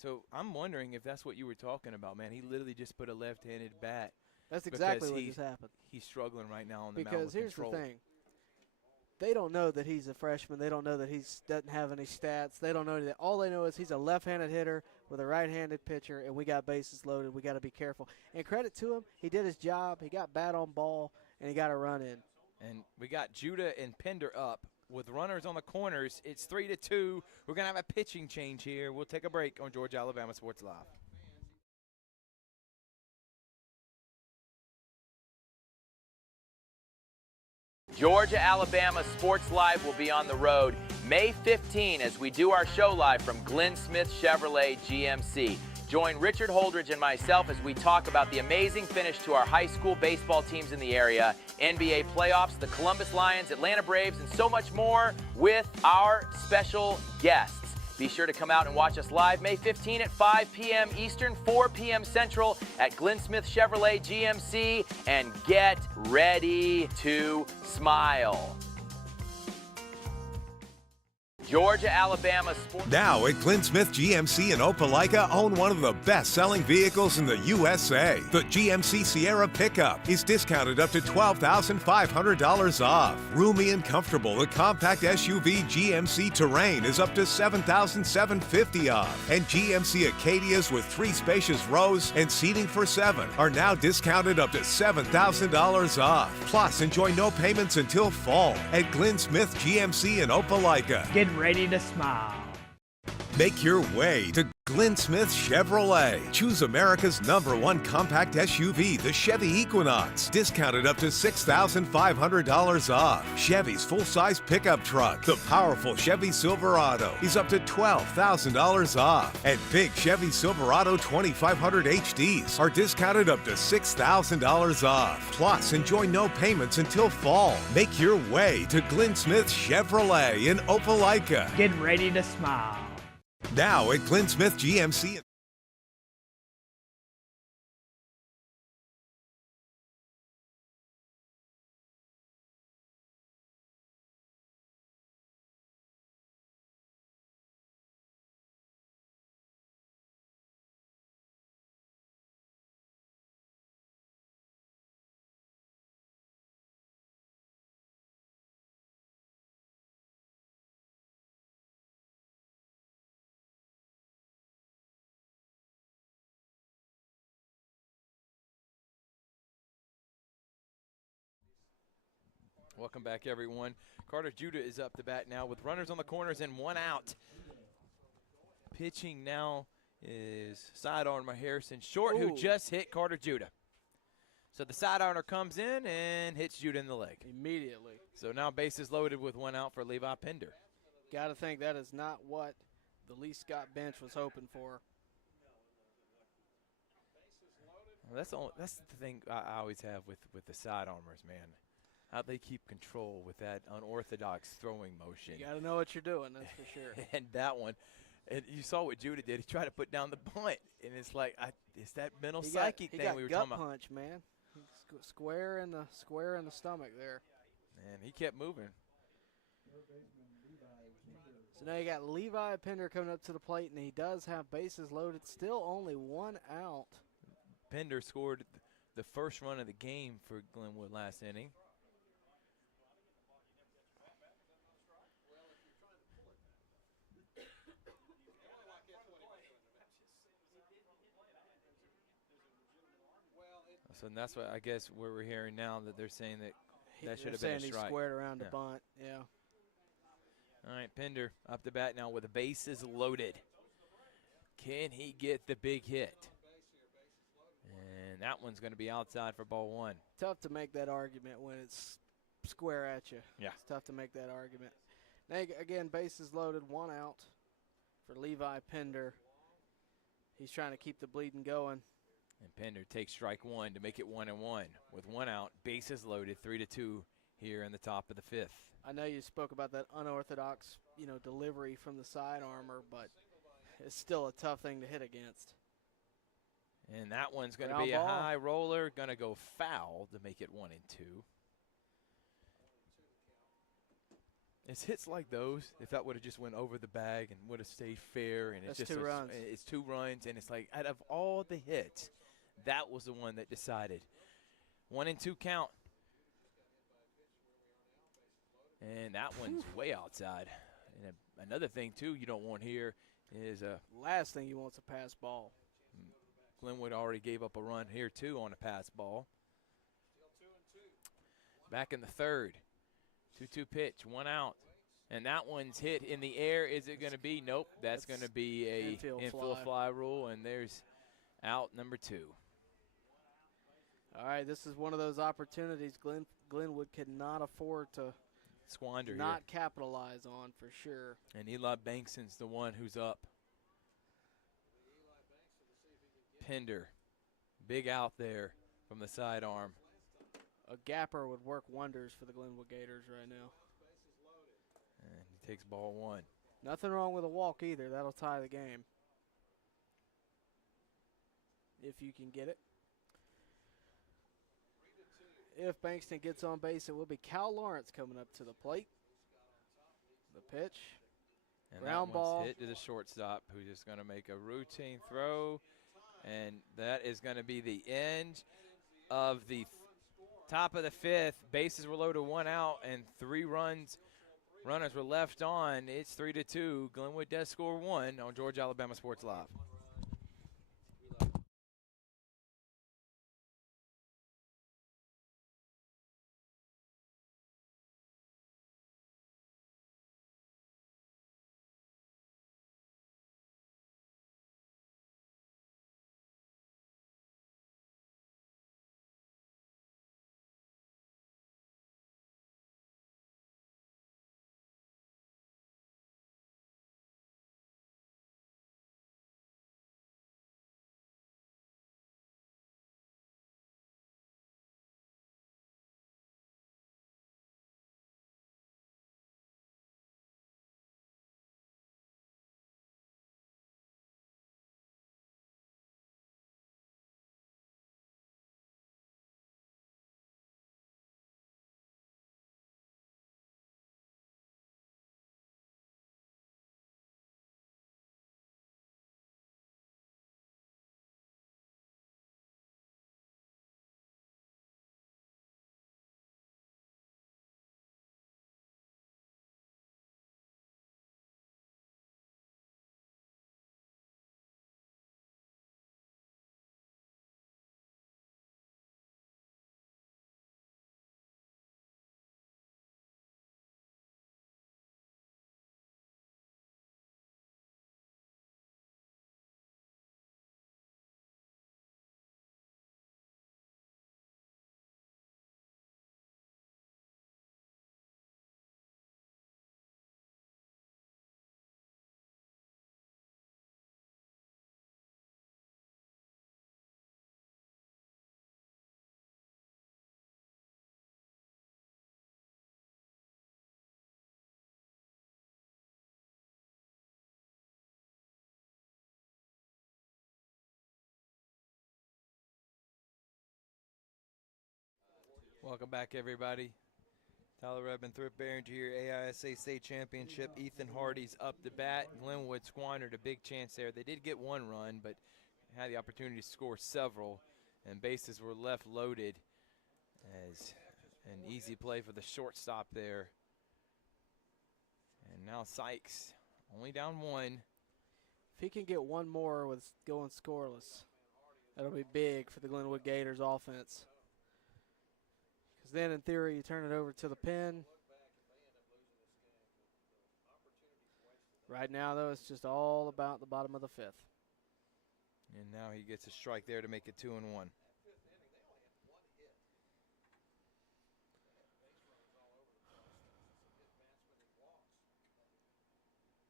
So I'm wondering if that's what you were talking about, man. He literally just put a left-handed bat. That's exactly what just happened. He's struggling right now on the mound with Because here's control. the thing. They don't know that he's a freshman. They don't know that he doesn't have any stats. They don't know that. All they know is he's a left-handed hitter with a right-handed pitcher, and we got bases loaded. We got to be careful. And credit to him, he did his job. He got bat on ball, and he got a run in. And we got Judah and Pender up. With runners on the corners, it's 3-2. We're going to have a pitching change here. We'll take a break on Georgia Alabama Sports Live. Georgia Alabama Sports Live will be on the road May 15 as we do our show live from Glenn Smith Chevrolet GMC. Join Richard Holdridge and myself as we talk about the amazing finish to our high school baseball teams in the area, NBA playoffs, the Columbus Lions, Atlanta Braves, and so much more with our special guests. Be sure to come out and watch us live May 15 at 5 p.m. Eastern, 4 p.m. Central at Glenn Smith Chevrolet GMC, and get ready to smile. Georgia Alabama Sports. Now at Glenn Smith GMC in Opelika, own one of the best-selling vehicles in the USA. The GMC Sierra pickup is discounted up to $12,500 off. Roomy and comfortable, the compact SUV GMC Terrain is up to $7,750 off. And GMC Acadias with 3 spacious rows and seating for 7 are now discounted up to $7,000 off. Plus, enjoy no payments until fall at Glenn Smith GMC in Opelika. Get ready to smile. Make your way to Glenn Smith Chevrolet. Choose America's #1 compact SUV, the Chevy Equinox, discounted up to $6,500 off. Chevy's full-size pickup truck, the powerful Chevy Silverado, is up to $12,000 off. And big Chevy Silverado 2500 HDs are discounted up to $6,000 off. Plus, enjoy no payments until fall. Make your way to Glenn Smith Chevrolet in Opelika. Get ready to smile. Now at Glenn Smith GMC. Welcome back, everyone. Carter Judah is up to bat now with runners on the corners and 1 out. Pitching now is sidearmer Harrison Short, who just hit Carter Judah. So the sidearmer comes in and hits Judah in the leg. Immediately. So now bases loaded with 1 out for Levi Pender. Got to think that is not what the Lee Scott bench was hoping for. Well, that's the thing I always have with the sidearmers, man. How they keep control with that unorthodox throwing motion. You got to know what you're doing, that's for sure. And that one, and you saw what Judah did. He tried to put down the bunt, and it's like it's that mental psyche thing we were talking about. Punch, man. Square in the stomach there. And he kept moving. So now you got Levi Pender coming up to the plate, and he does have bases loaded. Still only 1 out. Pender scored the first run of the game for Glenwood last inning. So that's what I guess where we're hearing now that they're saying that should have been a strike. He squared around the bunt, yeah. All right, Pender up to bat now with the bases loaded. Can he get the big hit? And that one's going to be outside for ball 1. Tough to make that argument when it's square at you. Yeah. It's tough to make that argument. Now, again, bases loaded, 1 out for Levi Pender. He's trying to keep the bleeding going. And Pender takes strike 1 to make it 1-1. With 1 out, bases loaded, 3-2 here in the top of the 5th. I know you spoke about that unorthodox, delivery from the sidearmer, but it's still a tough thing to hit against. And that one's going to be a high roller, going to go foul to make it 1-2. It's hits like those, if that would have just went over the bag and would have stayed fair, and it's That's just 2 runs. It's 2 runs, and it's like out of all the hits, that was the one that decided. 1-2 count. And that one's way outside. And another thing, too, you don't want here is last thing you want is a pass ball. Glenwood already gave up a run here, too, on a pass ball. Back in the 3rd. 2-2 pitch, 1 out. And that one's hit in the air. Is it going to be? Nope. That's going to be a infield fly rule, and there's out number 2. All right, this is one of those opportunities Glenwood cannot afford to squander not capitalize on for sure. And Eli Bankson's the one who's up. Pender, big out there from the sidearm. A gapper would work wonders for the Glenwood Gators right now. And he takes ball 1. Nothing wrong with a walk either. That'll tie the game. If you can get it. If Bankston gets on base, it will be Cal Lawrence coming up to the plate. The pitch. And Ground that one's ball. hit to the shortstop, who's just going to make a routine throw. And that is going to be the end of the top of the 5th. Bases were loaded, 1 out, and 3 runners were left on. It's 3-2. Glenwood does score 1 on Georgia Alabama Sports Live. Welcome back, everybody. Tyler Redmond, Thrift Behringer here, AISA State Championship. Ethan Hardy's up to bat. Glenwood squandered a big chance there. They did get one run, but had the opportunity to score several, and bases were left loaded as an easy play for the shortstop there. And now Sykes only down one. If he can get one more with going scoreless, that'll be big for the Glenwood Gators offense. Because then, in theory, you turn it over to the pen. Right now, though, it's just all about the bottom of the fifth. And now he gets a strike there to make it 2-1.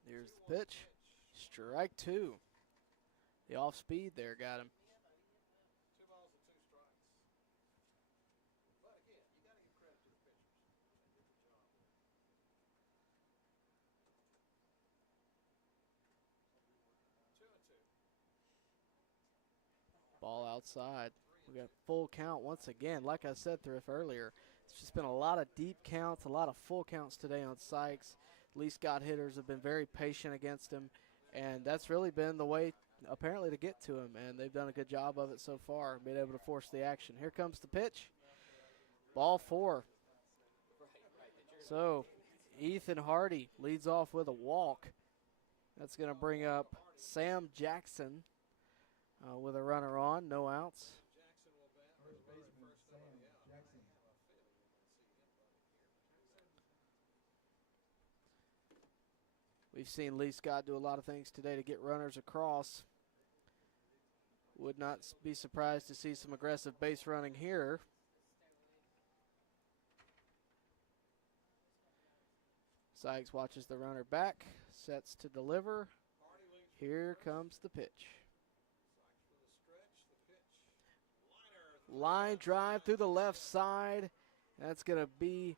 Here's the pitch. Strike two. The off speed there got him. Ball outside. We got full count once again. Like I said, Thrift, earlier, it's just been a lot of deep counts, a lot of full counts today on Sykes. Lee Scott hitters have been very patient against him, and that's really been the way, apparently, to get to him, and they've done a good job of it so far, being able to force the action. Here comes the pitch. Ball four. So, Ethan Hardy leads off with a walk. That's going to bring up Sam Jackson with a runner on, no outs. First baseman Sam Jackson. We've seen Lee Scott do a lot of things today to get runners across. Would not be surprised to see some aggressive base running here. Sykes watches the runner back, sets to deliver. Here comes the pitch. Line drive through the left side. That's going to be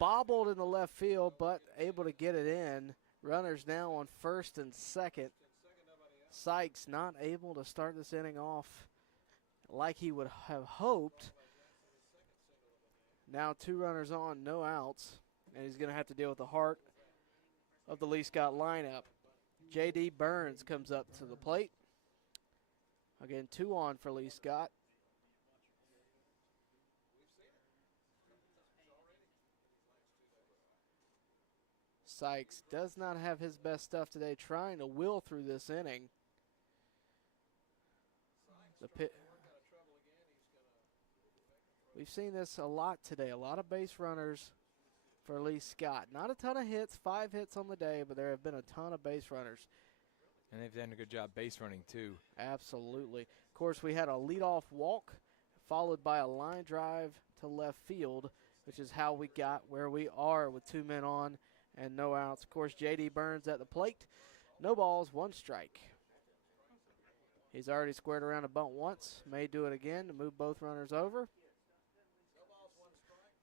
bobbled in the left field, but able to get it in. Runners now on first and second. Sykes not able to start this inning off like he would have hoped. Now 2 runners on, no outs, and he's going to have to deal with the heart of the Lee Scott lineup. J.D. Burns comes up to the plate. Again, 2 on for Lee Scott. Sykes does not have his best stuff today, trying to will through this inning. We've seen this a lot today, a lot of base runners for Lee Scott. Not a ton of hits, 5 hits on the day, but there have been a ton of base runners. And they've done a good job base running, too. Absolutely. Of course, we had a leadoff walk followed by a line drive to left field, which is how we got where we are with 2 men on and no outs. Of course, J.D. Burns at the plate. No balls, 1 strike. He's already squared around a bunt once. May do it again to move both runners over.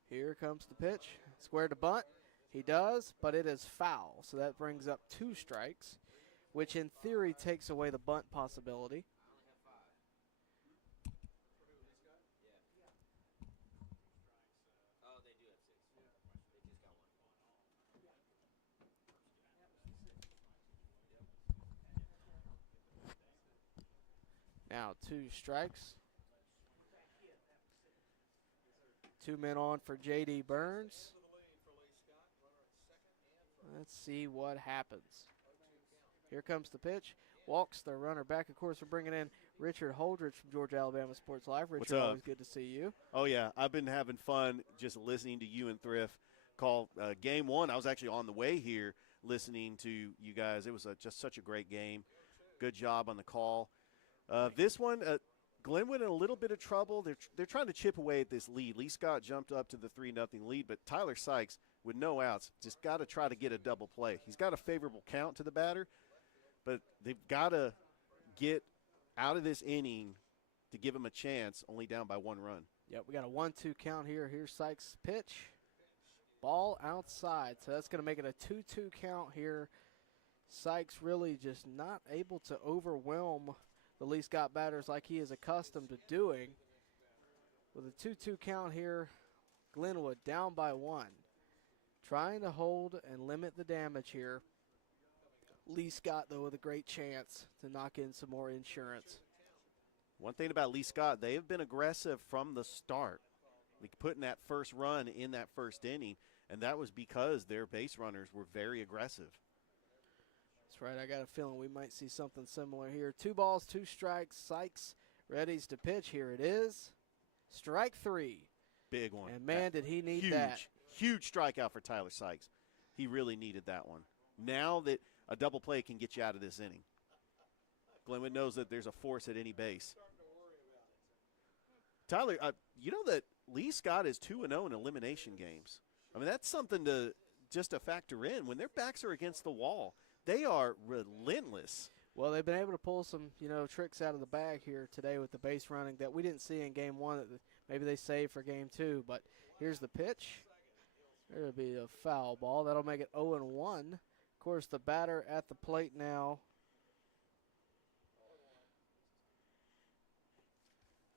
Here comes the pitch. Squared to bunt. He does, but it is foul. So that brings up 2 strikes, which in theory takes away the bunt possibility. Now 2 strikes. 2 men on for J.D. Burns. Let's see what happens. Here comes the pitch. Walks the runner back. Of course, we're bringing in Richard Holdridge from Georgia Alabama Sports Live. Richard, What's up? Always good to see you. Oh, yeah. I've been having fun just listening to you and Thrift call Game 1. I was actually on the way here listening to you guys. It was just such a great game. Good job on the call. This one, Glenwood in a little bit of trouble. They're trying to chip away at this lead. Lee Scott jumped up to the 3-0 lead, but Tyler Sykes, with no outs, just got to try to get a double play. He's got a favorable count to the batter, but they've got to get out of this inning to give him a chance, only down by 1 run. Yep, we got a 1-2 count here. Here's Sykes' pitch. Ball outside, so that's going to make it a 2-2 count here. Sykes really just not able to overwhelm the Lee Scott batters like he is accustomed to doing. With a 2-2 count here, Glenwood down by 1. Trying to hold and limit the damage here. Lee Scott, though, with a great chance to knock in some more insurance. One thing about Lee Scott, they have been aggressive from the start. Like putting that first run in that first inning, and that was because their base runners were very aggressive. That's right. I got a feeling we might see something similar here. 2 balls, 2 strikes. Sykes readies to pitch. Here it is. Strike 3. Big one. And, man, did he need huge, that. Huge strikeout for Tyler Sykes. He really needed that one. Now that a double play can get you out of this inning. Glenwood knows that there's a force at any base. Tyler, you know that Lee Scott is 2-0 in elimination games. I mean, that's something to factor in. When their backs are against the wall, they are relentless. Well, they've been able to pull some, tricks out of the bag here today with the base running that we didn't see in game 1 that maybe they saved for game 2. But here's the pitch. There'll be a foul ball. That'll make it 0-1. Of course, the batter at the plate now.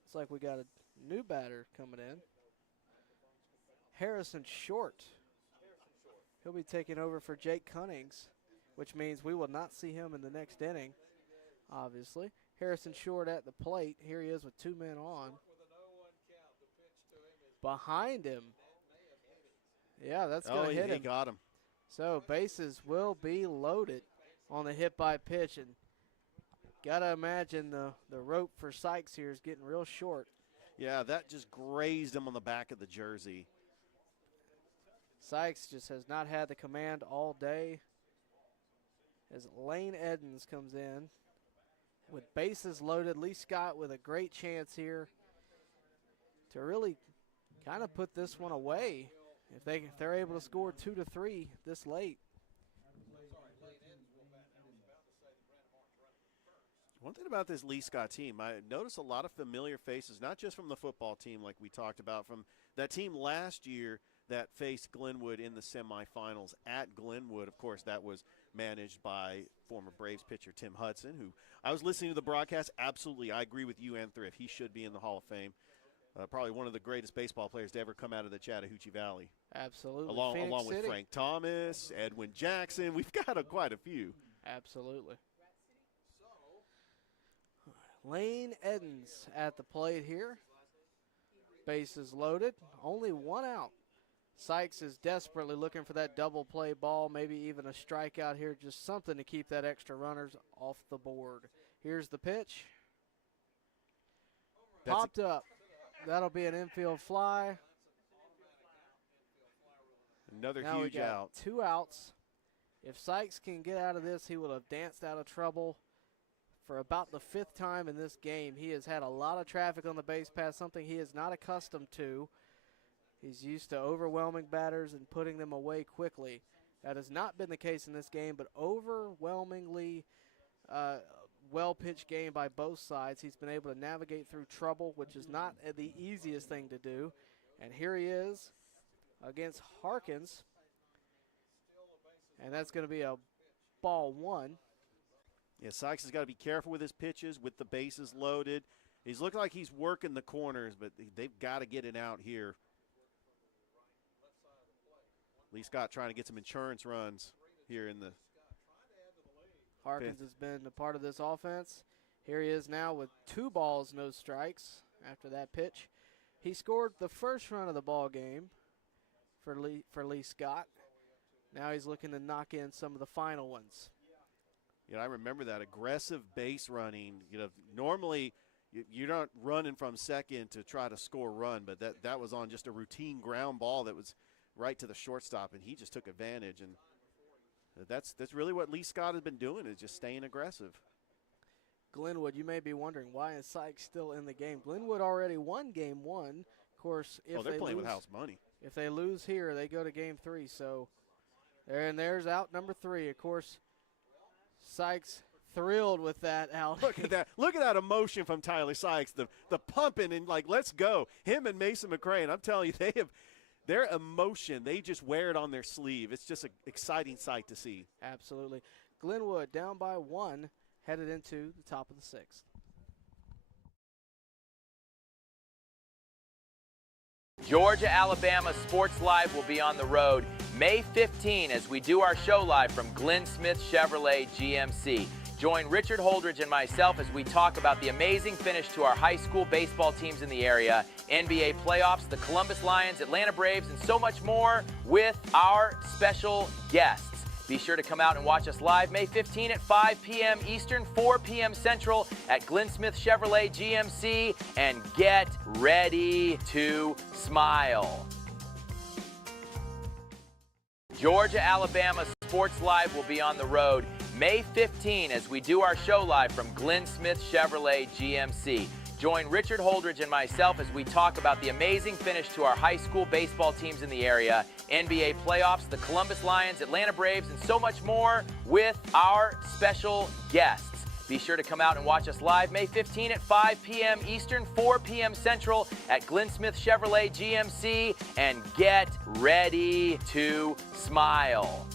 Looks like we got a new batter coming in. Harrison Short. He'll be taking over for Jake Cunnings, which means we will not see him in the next inning, obviously. Harrison Short at the plate. Here he is with 2 men on. Behind him. Yeah, that's going to hit him. He got him. So bases will be loaded on the hit by pitch. And got to imagine the rope for Sykes here is getting real short. Yeah, that just grazed him on the back of the jersey. Sykes just has not had the command all day. As Lane Edens comes in with bases loaded. Lee Scott with a great chance here to really kind of put this one away if they're able to score 2-3 this late. One thing about this Lee Scott team, I notice a lot of familiar faces, not just from the football team like we talked about, from that team last year that faced Glenwood in the semifinals at Glenwood. Of course, that was managed by former Braves pitcher Tim Hudson, who I was listening to the broadcast. Absolutely, I agree with you and Thrift. He should be in the Hall of Fame. Probably one of the greatest baseball players to ever come out of the Chattahoochee Valley. Absolutely. Along with Frank Thomas, Edwin Jackson. We've got quite a few. Absolutely. Lane Edens at the plate here. Bases loaded. Only 1 out. Sykes is desperately looking for that double play ball, maybe even a strikeout here, just something to keep that extra runners off the board. Here's the pitch. Popped up. That'll be an infield fly. Another now huge we got out. 2 outs. If Sykes can get out of this, he will have danced out of trouble for about the 5th time in this game. He has had a lot of traffic on the base pass, something he is not accustomed to. He's used to overwhelming batters and putting them away quickly. That has not been the case in this game, but overwhelmingly well-pitched game by both sides. He's been able to navigate through trouble, which is not the easiest thing to do. And here he is against Harkins. And that's going to be a ball 1. Yeah, Sykes has got to be careful with his pitches, with the bases loaded. He's looking like he's working the corners, but they've got to get it out here. Lee Scott trying to get some insurance runs here in the Harkins has been a part of this offense. Here he is now with 2 balls, no strikes after that pitch. He scored the first run of the ball game for Lee Scott. Now he's looking to knock in some of the final ones. I remember that aggressive base running. Normally you're not running from second to try to score a run, but that was on just a routine ground ball that was right to the shortstop, and he just took advantage. And that's really what Lee Scott has been doing, is just staying aggressive. Glenwood, you may be wondering, why is Sykes still in the game? Glenwood already won game 1. Of course, if they're playing with house money. If they lose here, they go to game 3. So there's out number 3. Of course, Sykes thrilled with that out. Look at that. Look at that emotion from Tyler Sykes. The pumping and let's go. Him and Mason McCray. And I'm telling you, their emotion, they just wear it on their sleeve. It's just an exciting sight to see. Absolutely. Glenwood down by 1, headed into the top of the 6th. Georgia, Alabama Sports Live will be on the road May 15 as we do our show live from Glenn Smith Chevrolet GMC. Join Richard Holdridge and myself as we talk about the amazing finish to our high school baseball teams in the area, NBA playoffs, the Columbus Lions, Atlanta Braves, and so much more with our special guests. Be sure to come out and watch us live May 15 at 5 p.m. Eastern, 4 p.m. Central at Glenn Smith Chevrolet GMC, and get ready to smile. Georgia, Alabama Sports Live will be on the road May 15 as we do our show live from Glenn Smith Chevrolet GMC. Join Richard Holdridge and myself as we talk about the amazing finish to our high school baseball teams in the area, NBA playoffs, the Columbus Lions, Atlanta Braves, and so much more with our special guests. Be sure to come out and watch us live May 15 at 5 p.m. Eastern, 4 p.m. Central at Glenn Smith Chevrolet GMC, and get ready to smile.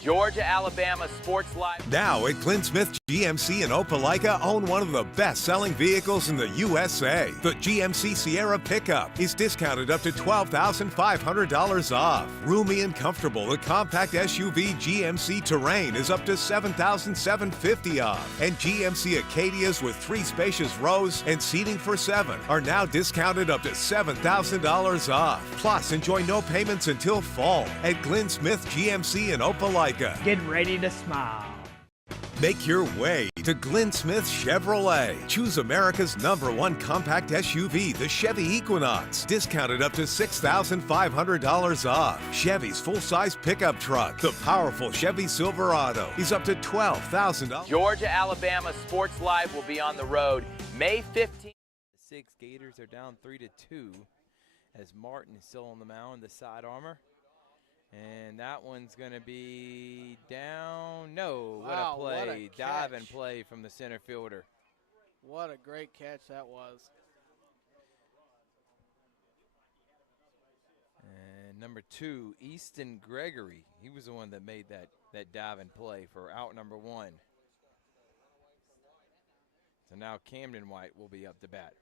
Georgia, Alabama Sports Live. Now at Glenn Smith GMC in Opelika, own one of the best-selling vehicles in the USA. The GMC Sierra pickup is discounted up to $12,500 off. Roomy and comfortable, the compact SUV GMC Terrain is up to $7,750 off. And GMC Acadias with 3 spacious rows and seating for 7 are now discounted up to $7,000 off. Plus, enjoy no payments until fall at Glenn Smith GMC in Opelika. Get ready to smile. Make your way to Glenn Smith Chevrolet. Choose America's #1 compact SUV, the Chevy Equinox, discounted up to $6,500 off. Chevy's full-size pickup truck, the powerful Chevy Silverado, is up to $12,000. Georgia, Alabama Sports Live will be on the road May 15. The 6 Gators are down 3-2 as Martin is still on the mound, the side armor. And that one's going to be down. No, Wow, what a play. what a Dive and catch. play from the center fielder. What a great catch that was. And number 2, Easton Gregory. He was the one that made that dive and play for out number 1. So now Camden White will be up to bat.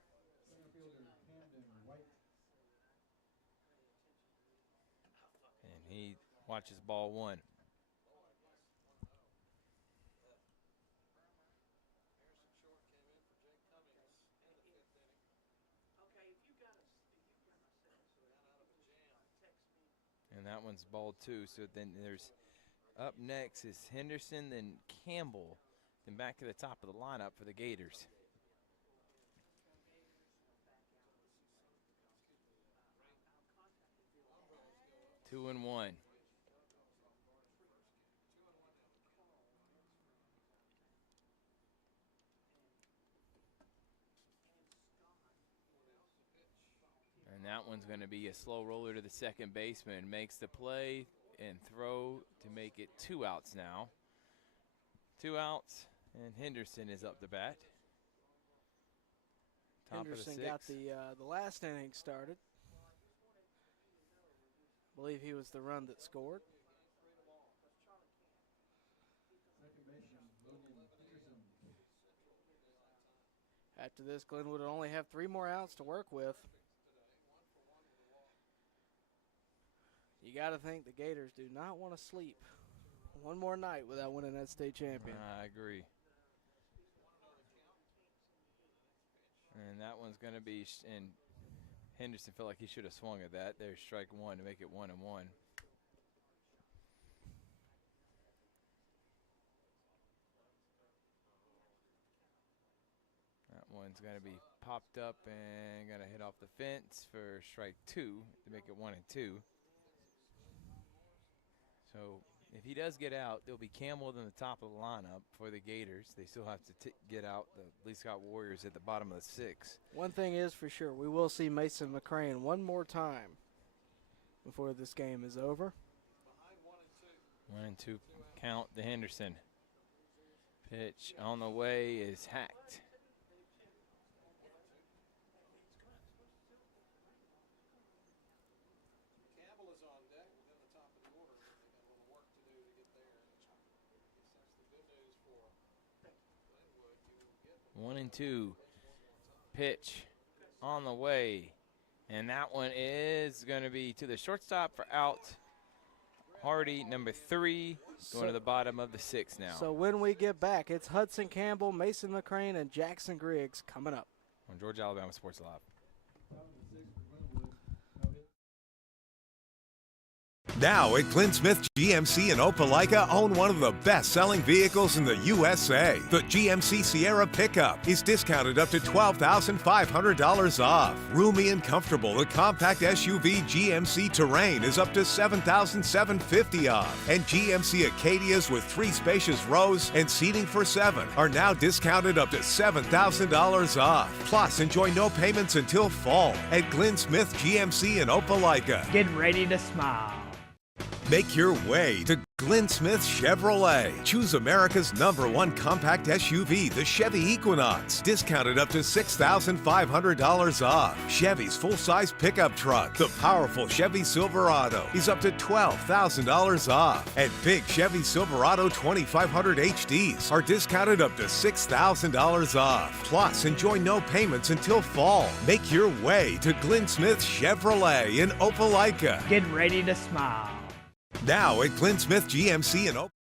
He watches ball 1. And that one's ball 2. So then there's up next is Henderson, then Campbell, then back to the top of the lineup for the Gators. Two and one. And that one's going to be a slow roller to the second baseman. Makes the play and throw to make it 2 outs now. 2 outs, and Henderson is up to bat. Top Henderson of the 6th. got the last inning started. I believe he was the run that scored. After this, Glenwood will only have 3 more outs to work with. You got to think the Gators do not want to sleep one more night without winning that state champion. I agree. And that one's going to be, and Henderson felt like he should have swung at that. There's strike 1 to make it 1-1. That one's going to be popped up and going to hit off the fence for strike 2 to make it 1-2. So if he does get out, there'll be Campbell in the top of the lineup for the Gators. They still have to get out the Lee Scott Warriors at the bottom of the 6th. One thing is for sure, we will see Mason McCrane one more time before this game is over. 1-2 count to Henderson. Pitch on the way is hacked. Campbell is on deck within the top of the order. They got a little work to do to get there. I guess that's the good news for Glenwood. You will get 1-2 pitch on the way. And that one is going to be to the shortstop for out. Hardy, number 3, going to the bottom of the 6th now. So when we get back, it's Hudson Campbell, Mason McCrane, and Jackson Griggs coming up On Georgia Alabama Sports Live. Now at Glenn Smith GMC in Opelika, own one of the best-selling vehicles in the USA. The GMC Sierra pickup is discounted up to $12,500 off. Roomy and comfortable, the compact SUV GMC Terrain is up to $7,750 off. And GMC Acadias with 3 spacious rows and seating for 7 are now discounted up to $7,000 off. Plus, enjoy no payments until fall at Glenn Smith GMC in Opelika. Get ready to smile. Make your way to Glenn Smith Chevrolet. Choose America's #1 compact SUV, the Chevy Equinox, discounted up to $6,500 off. Chevy's full-size pickup truck, the powerful Chevy Silverado, is up to $12,000 off. And big Chevy Silverado 2500 HDs are discounted up to $6,000 off. Plus, enjoy no payments until fall. Make your way to Glenn Smith Chevrolet in Opelika. Get ready to smile. Now at Glenn Smith GMC in Opelika.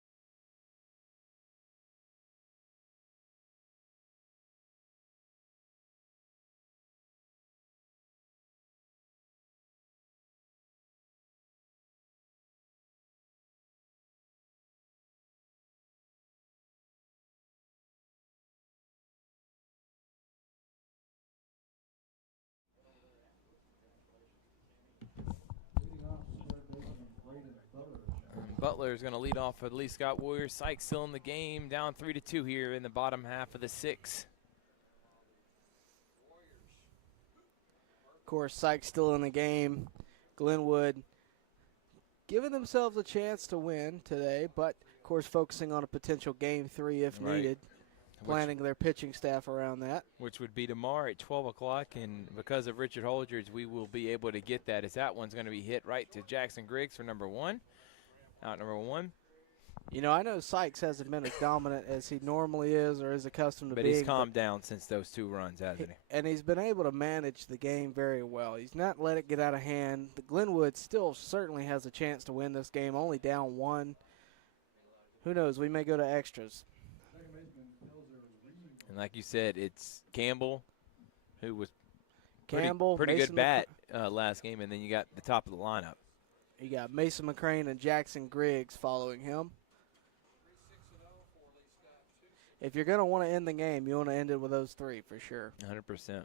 Butler is going to lead off for the Lee Scott Warriors. Sykes still in the game, down 3-2 here in the bottom half of the 6th. Of course, Sykes still in the game. Glenwood giving themselves a chance to win today, but of course focusing on a potential game 3 if needed. Planning their pitching staff around that. Which would be tomorrow at 12 o'clock, and because of Richard Holdridge, we will be able to get that, as that one's going to be hit right to Jackson Griggs for number 1. Out number 1. You know, I know Sykes hasn't been as dominant as he normally is or is accustomed to being. But he's calmed down since those 2 runs, hasn't he? And he's been able to manage the game very well. He's not let it get out of hand. The Glenwood still certainly has a chance to win this game, only down 1. Who knows? We may go to extras. And like you said, it's Campbell, who was Campbell, pretty Mason good bat last game, and then you got the top of the lineup. You got Mason McCrane and Jackson Griggs following him. If you're going to want to end the game, you want to end it with those 3 for sure. 100%.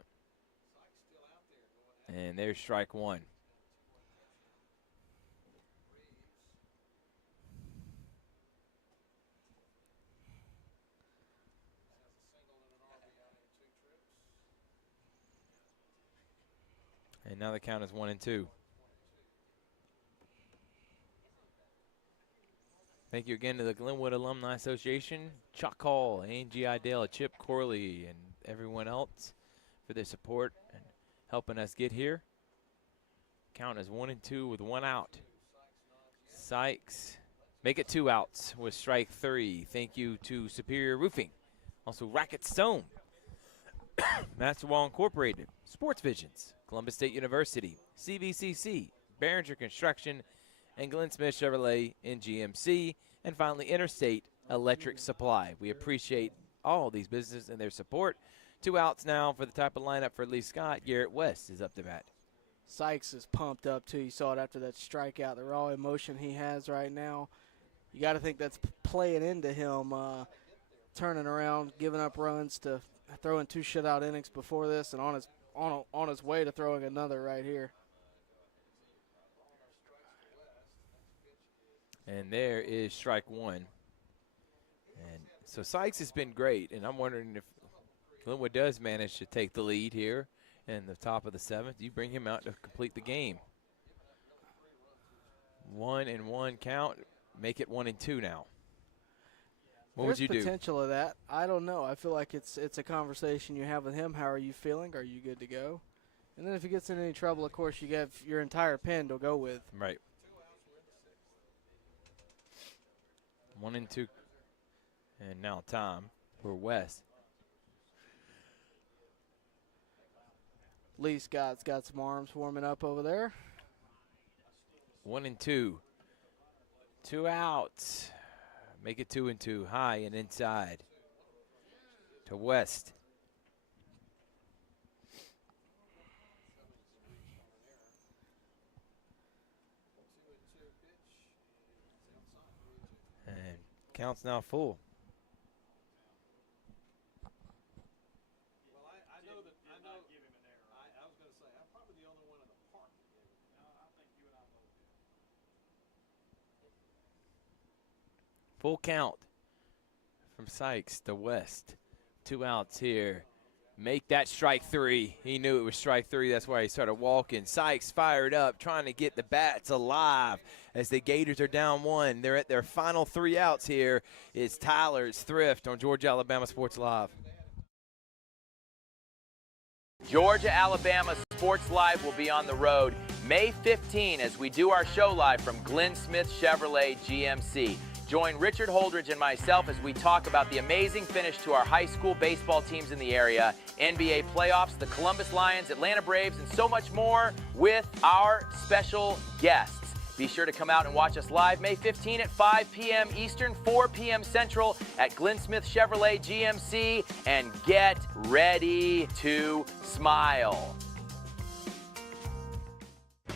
And there's strike 1. And now the count is 1-2. Thank you again to the Glenwood Alumni Association, Chuck Hall, Angie Idale, Chip Corley, and everyone else for their support and helping us get here. Count is 1-2 with 1 out. Sykes make it 2 outs with strike 3. Thank you to Superior Roofing, also Racket Stone, Master Wall Incorporated, Sports Visions, Columbus State University, CVCC, Behringer Construction, and Glenn Smith Chevrolet in GMC, and finally Interstate Electric Supply. We appreciate all these businesses and their support. 2 outs now for the type of lineup for Lee Scott. Garrett West is up to bat. Sykes is pumped up, too. You saw it after that strikeout, the raw emotion he has right now. You got to think that's playing into him, turning around, giving up runs to throwing 2 shutout innings before this, and on his way to throwing another right here. And there is strike 1. And so Sykes has been great, and I'm wondering if Glenwood does manage to take the lead here in the top of the 7th. You bring him out to complete the game. 1-1 count, make it 1-2 now. What would you do? There's potential of that. I don't know. I feel like it's a conversation you have with him. How are you feeling? Are you good to go? And then if he gets in any trouble, of course, you have your entire pen to go with. Right. 1-2. And now time for West. Lee Scott's got some arms warming up over there. 1 and 2. 2 outs. Make it 2 and 2. High and inside to West. And count's now full. Full count from Sykes to West. 2 outs here. Make that strike 3. He knew it was strike 3. That's why he started walking. Sykes fired up, trying to get the bats alive as the Gators are down 1. They're at their final 3 outs here. It's Tyler's Thrift on Georgia Alabama Sports Live. Georgia Alabama Sports Live will be on the road May 15 as we do our show live from Glenn Smith Chevrolet GMC. Join Richard Holdridge and myself as we talk about the amazing finish to our high school baseball teams in the area, NBA playoffs, the Columbus Lions, Atlanta Braves, and so much more with our special guests. Be sure to come out and watch us live May 15 at 5 p.m. Eastern, 4 p.m. Central at Glenn Smith Chevrolet GMC, and get ready to smile.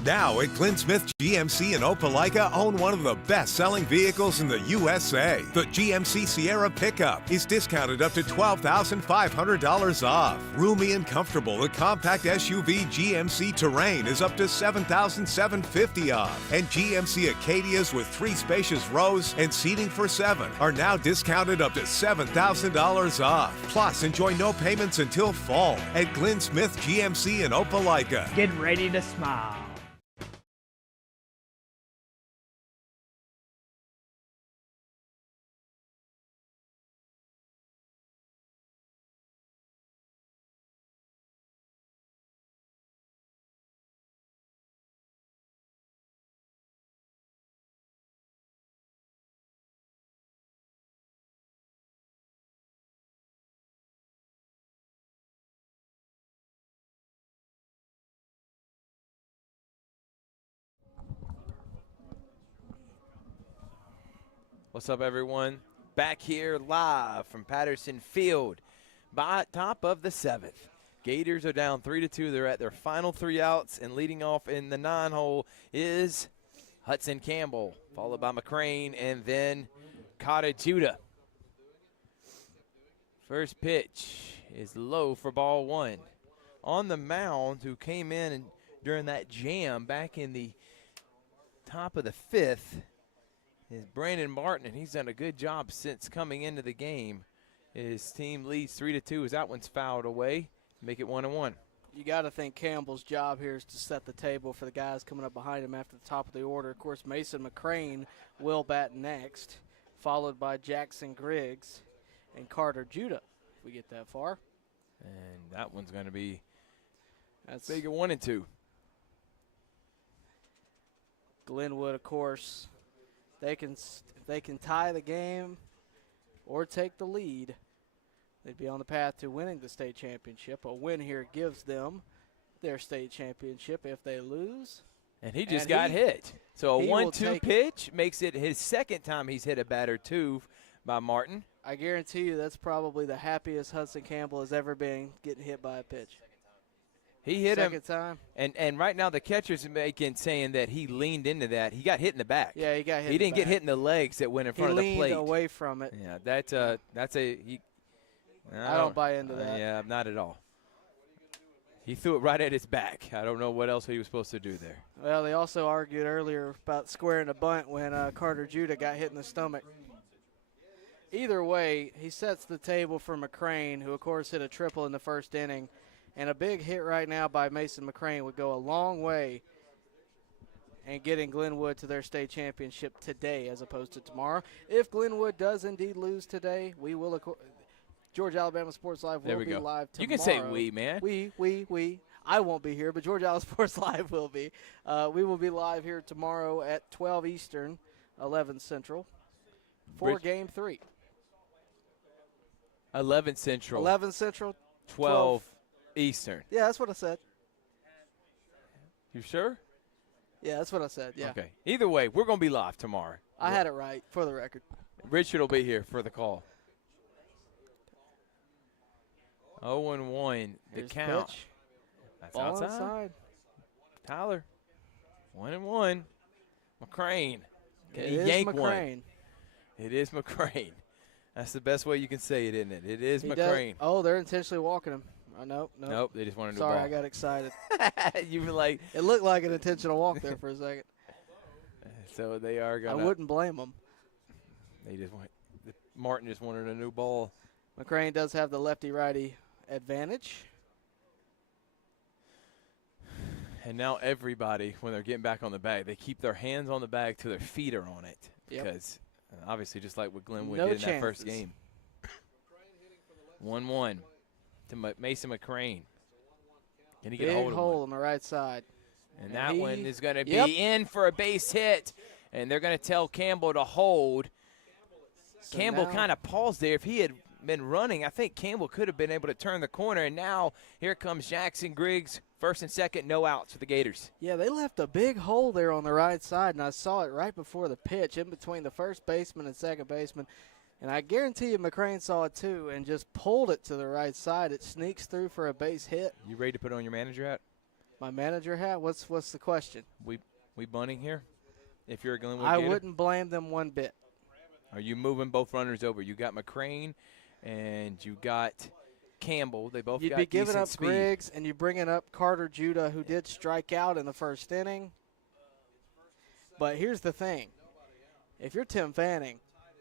Now at Glenn Smith GMC in Opelika, own one of the best-selling vehicles in the USA. The GMC Sierra pickup is discounted up to $12,500 off. Roomy and comfortable, the compact SUV GMC Terrain is up to $7,750 off. And GMC Acadias with 3 spacious rows and seating for 7 are now discounted up to $7,000 off. Plus, enjoy no payments until fall at Glenn Smith GMC in Opelika. Get ready to smile. What's up, everyone? Back here live from Patterson Field by top of the 7th. Gators are down 3-2. They're at their final 3 outs, and leading off in the 9-hole is Hudson Campbell, followed by McCrane, and then Cotta Judah. First pitch is low for ball 1. On the mound, who came in during that jam back in the top of the 5th, is Brandon Martin, and he's done a good job since coming into the game. His team leads 3-2 as that one's fouled away. Make it 1-1. You got to think Campbell's job here is to set the table for the guys coming up behind him after the top of the order. Of course, Mason McCrane will bat next, followed by Jackson Griggs and Carter Judah, if we get that far. And that one's going to be That's big at 1-2. Glenwood, of course. If they can tie the game or take the lead, they'd be on the path to winning the state championship. A win here gives them their state championship. If they lose, and he just got hit. So a 1-2 pitch makes it his second time he's hit a batter 2 by Martin. I guarantee you that's probably the happiest Hudson Campbell has ever been getting hit by a pitch. He hit second him, time. And right now the catcher's saying that he leaned into that. He got hit in the back. Yeah, he got hit. He didn't get hit in the legs that went in front of the plate. He leaned away from it. Yeah, that's a. I don't buy into that. Yeah, not at all. He threw it right at his back. I don't know what else he was supposed to do there. Well, they also argued earlier about squaring a bunt when Carter Judah got hit in the stomach. Either way, he sets the table for McCrane, who, of course, hit a triple in the first inning. And a big hit right now by Mason McCrane would go a long way in getting Glenwood to their state championship today as opposed to tomorrow. If Glenwood does indeed lose today, we will Georgia Alabama Sports Live will be live tomorrow. You can say we, man. We. I won't be here, but Georgia Alabama Sports Live will be. We will be live here tomorrow at 12 Eastern, 11 Central for Game 3. 11 Central. 11 Central. 12 Eastern. Yeah, that's what I said. You sure? Yeah, that's what I said. Yeah. Okay. Either way, we're going to be live tomorrow. I had it right for the record. Richard will be here for the call. 0-1, the Here's count. Pitch. That's Ball outside. inside. Tyler. 1-1. McCrane. Can It he is yank McCrane. one? It is McCrane. That's the best way you can say it, isn't it? It is He McCrane. Oh, they're intentionally walking him. Nope. Nope, they just wanted to Sorry, ball. I got excited. You were like, It looked like an intentional walk there for a second. so they are I going to. wouldn't blame them. They just want. Martin just wanted a new ball. McCrane does have the lefty-righty advantage. And now everybody, when they're getting back on the bag, they keep their hands on the bag till their feet are on it. Yep. Because obviously, just like what Glenwood No did in that first chances. game. 1-1 to Mason McCrane. Can he get a Big hold of hole one? on the right side. And And that one he- is going to be Yep. in for a base hit. And they're going to tell Campbell to hold. So Campbell now- kind of paused there. If he had been running, I think Campbell could have been able to turn the corner. And now here comes Jackson Griggs. First and second, no outs for the Gators. Yeah, they left a big hole there on the right side, and I saw it right before the pitch, in between the first baseman and second baseman. And I guarantee you McCrane saw it too and just pulled it to the right side. It sneaks through for a base hit. You ready to put on your manager hat? My manager hat, what's the question? We bunting here? If you're a Glenwood I Gator? wouldn't blame them one bit. Are you moving both runners over? You got McCrane and you got Campbell. They both You'd got be giving decent up speed. Griggs, and you bringing up Carter Judah, who did strike out in the first inning. But here's the thing. If you're Tim Fanning,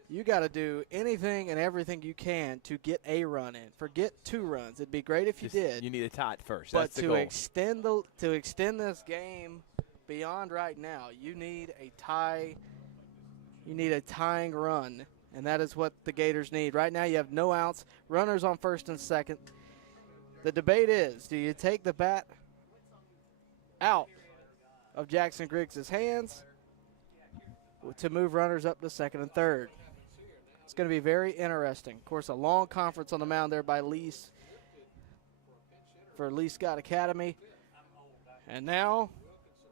you got to do anything and everything you can to get a run in. Forget 2 runs. It'd be great if you Just- did. You need a tie first. But That's the to goal. extend this game beyond right now, you need a tie. You need a tying run, and that is what the Gators need. Right now you have no outs, runners on first and second. The debate is, do you take the bat out of Jackson Griggs' hands to move runners up to second and third? It's going to be very interesting. Of course, a long conference on the mound there by Lease for Lee Scott Academy. And now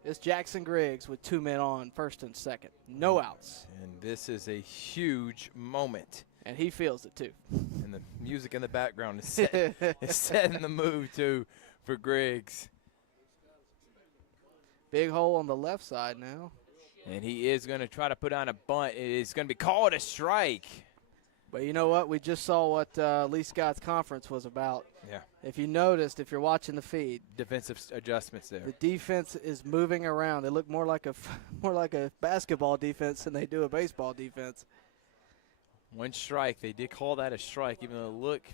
it's Jackson Griggs with 2 men on first and second. No outs. And this is a huge moment. And he feels it too. And the music in the background is setting the move, too, for Griggs. Big hole on the left side now. And he is going to try to put on a bunt. It is going to be called a strike. But you know what? We just saw what Lee Scott's conference was about. Yeah. If you noticed, if you're watching the feed, Defensive adjustments there. the defense is moving around. They look more like a basketball defense than they do a baseball defense. One strike. They did call that a strike, even though it looked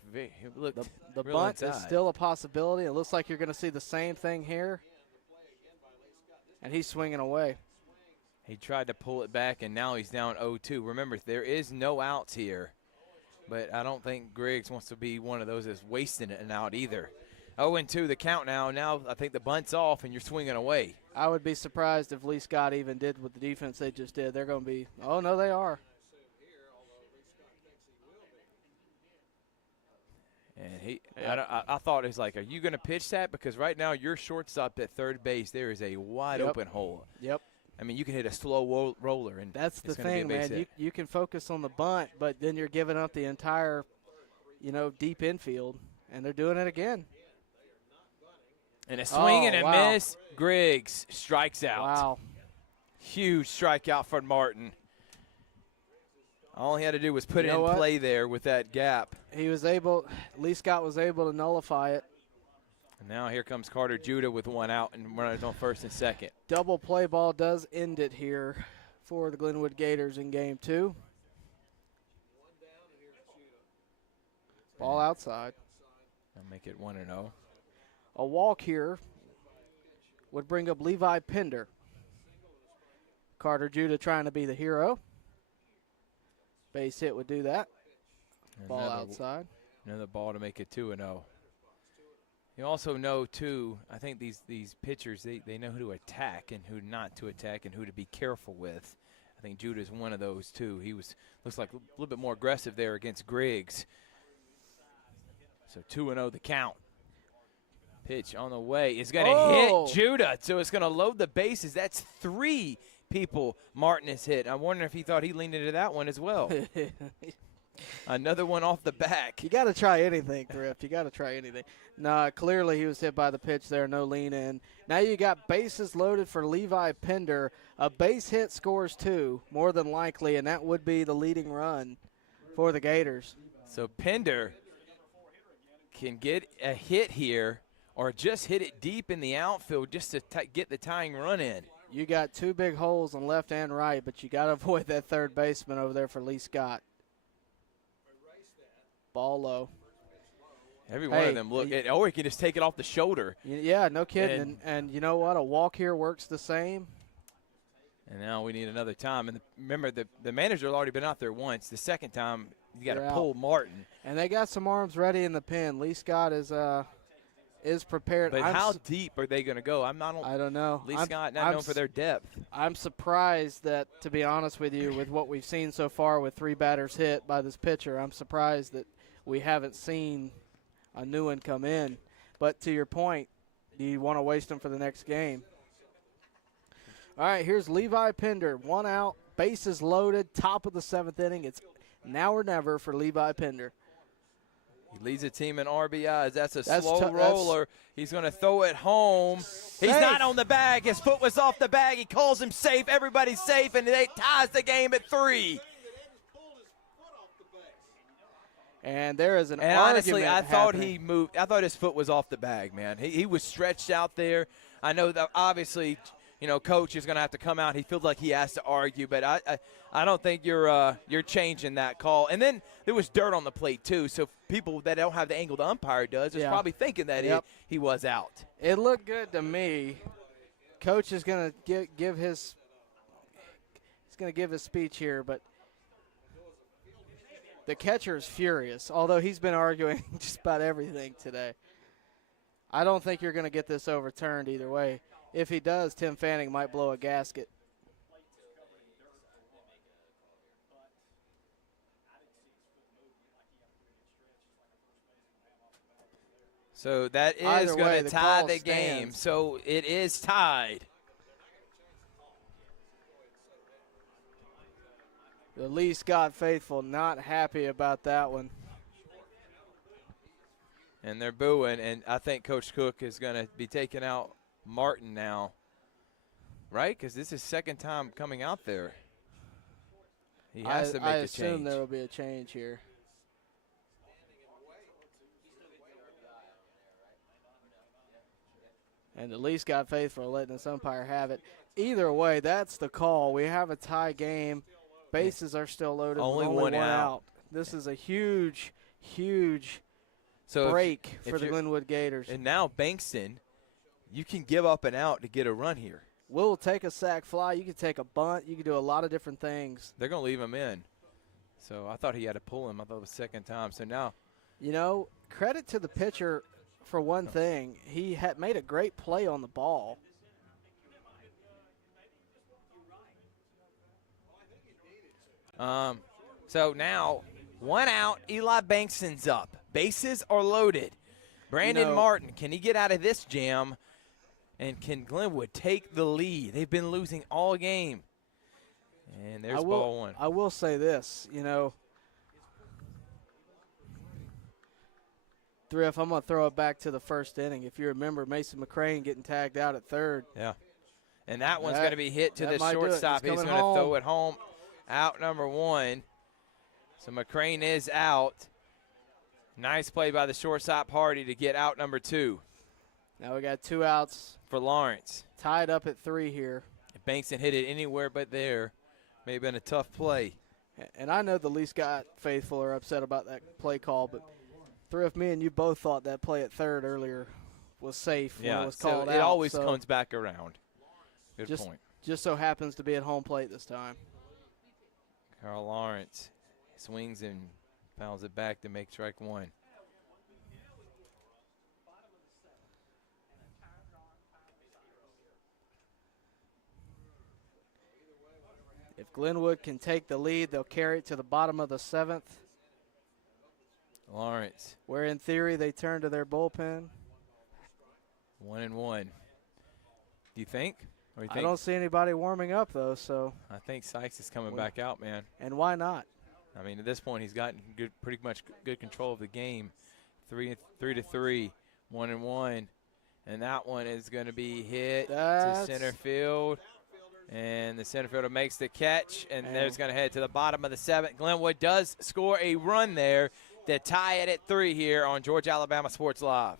The real bunt is inside. still a possibility. It looks like you're going to see the same thing here. And he's swinging away. He tried to pull it back, and now he's down 0-2. Remember, there is no outs here, but I don't think Griggs wants to be one of those that's wasting an out either. 0-2 the count now. Now I think the bunt's off, and you're swinging away. I would be surprised if Lee Scott even did what the defense they just did. They're going to be, oh, no, they are. And I thought it was like, are you going to pitch that? Because right now you're shortstop at third base. There is a wide open hole. Yep. I mean, you can hit a slow roller, and That's the it's gonna be a thing, base man. hit. You can focus on the bunt, but then you're giving up the entire, deep infield, and they're doing it again. And a swing Oh, and a wow. miss. Griggs strikes out. Wow. Huge strikeout for Martin. All he had to do was put You it know in what? play there with that gap. Lee Scott was able to nullify it. And now here comes Carter Judah with 1 out and runners on first and second. Double play ball does end it here for the Glenwood Gators in game 2. Ball outside. I'll make it 1-0. A walk here would bring up Levi Pender. Carter Judah trying to be the hero. Base hit would do that. Ball outside. Another ball to make it 2-0. You also know, too, I think these pitchers, they know who to attack and who not to attack and who to be careful with. I think Judah's one of those, too. He looks like a little bit more aggressive there against Griggs. So 2-0 the count. Pitch on the way. It's going to Oh. hit Judah, so it's going to load the bases. That's 3 people Martin has hit. I'm wondering if he thought he leaned into that one as well. Another one off the back. You got to try anything, Thrift. You got to try anything. Nah, clearly he was hit by the pitch there. No lean in. Now you got bases loaded for Levi Pender. A base hit scores 2, more than likely, and that would be the leading run for the Gators. So Pender can get a hit here or just hit it deep in the outfield just to get the tying run in. You got 2 big holes on left and right, but you got to avoid that third baseman over there for Lee Scott. Ball low. Every one of them look, or he can just take it off the shoulder. Yeah, no kidding. And you know what? A walk here works the same. And now we need another time. And remember, the manager had already been out there once. The second time, you got to pull Martin. And they got some arms ready in the pen. Lee Scott is prepared. But how deep are they going to go? I don't know. Lee Scott not known for their depth. I'm surprised that, to be honest with you, with what we've seen so far with 3 batters hit by this pitcher, I'm surprised that we haven't seen a new one come in. But to your point, do you want to waste them for the next game? All right, here's Levi Pender. 1 out, bases loaded, top of the 7th inning. It's now or never for Levi Pender. He leads the team in RBIs. That's a slow roller. He's going to throw it home. Safe. He's not on the bag. His foot was off the bag. He calls him safe. Everybody's safe, and they ties the game at 3. And there is an and argument honestly, I thought happening. he moved. I thought his foot was off the bag, man. He was stretched out there. I know that obviously, coach is going to have to come out. He feels like he has to argue, but I don't think you're changing that call. And then there was dirt on the plate too, so people that don't have the angle the umpire does is probably thinking that he was out. It looked good to me. Coach is going to give his speech here, but the catcher is furious, although he's been arguing just about everything today. I don't think you're going to get this overturned either way. If he does, Tim Fanning might blow a gasket. So that is going to tie the game. So it is tied. The Lee Scott faithful not happy about that one. And they're booing, and I think Coach Cook is going to be taking out Martin now, right? Because this is second time coming out there. He has to make a change. I assume there will be a change here. And the Lee Scott faithful letting this umpire have it. Either way, that's the call. We have a tie game. Bases are still loaded. Only one out. This is a huge break for the Glenwood Gators. And now Bankston, you can give up an out to get a run here. Will take a sac fly. You can take a bunt. You can do a lot of different things. They're going to leave him in. So I thought he had to pull him. I thought it was second time. So now. Credit to the pitcher for one thing. He had made a great play on the ball. So now 1 out. Eli Bankston's up. Bases are loaded. Brandon Martin, can he get out of this jam? And can Glenwood take the lead? They've been losing all game. And there's ball 1. I will say this, Thrift, I'm going to throw it back to the first inning. If you remember, Mason McCrane getting tagged out at third. Yeah. And that one's going to be hit to the shortstop. He's going to throw it home. Out number 1. So McCrane is out. Nice play by the shortstop Hardy to get out number 2. Now we got 2 outs. For Lawrence. Tied up at 3 here. If Bankston hit it anywhere but there, may have been a tough play. And I know the Lee Scott faithful are upset about that play call, but Thrift, me and you both thought that play at third earlier was safe when it was called out. It always comes back around. Good point. Just so happens to be at home plate this time. Carl Lawrence swings and fouls it back to make strike 1. If Glenwood can take the lead, they'll carry it to the bottom of the 7th. Lawrence. Where in theory they turn to their bullpen. 1-1. Do you think? Or you I think? don't see anybody warming up, though, so. I think Sykes is coming back out, man. And why not? I mean, at this point, he's gotten pretty much good control of the game. 3-3, 1-1. And that one is going to be hit to center field. And the center fielder makes the catch, and there's going to head to the bottom of the 7th. Glenwood does score a run there to tie it at 3 here on Georgia Alabama Sports Live.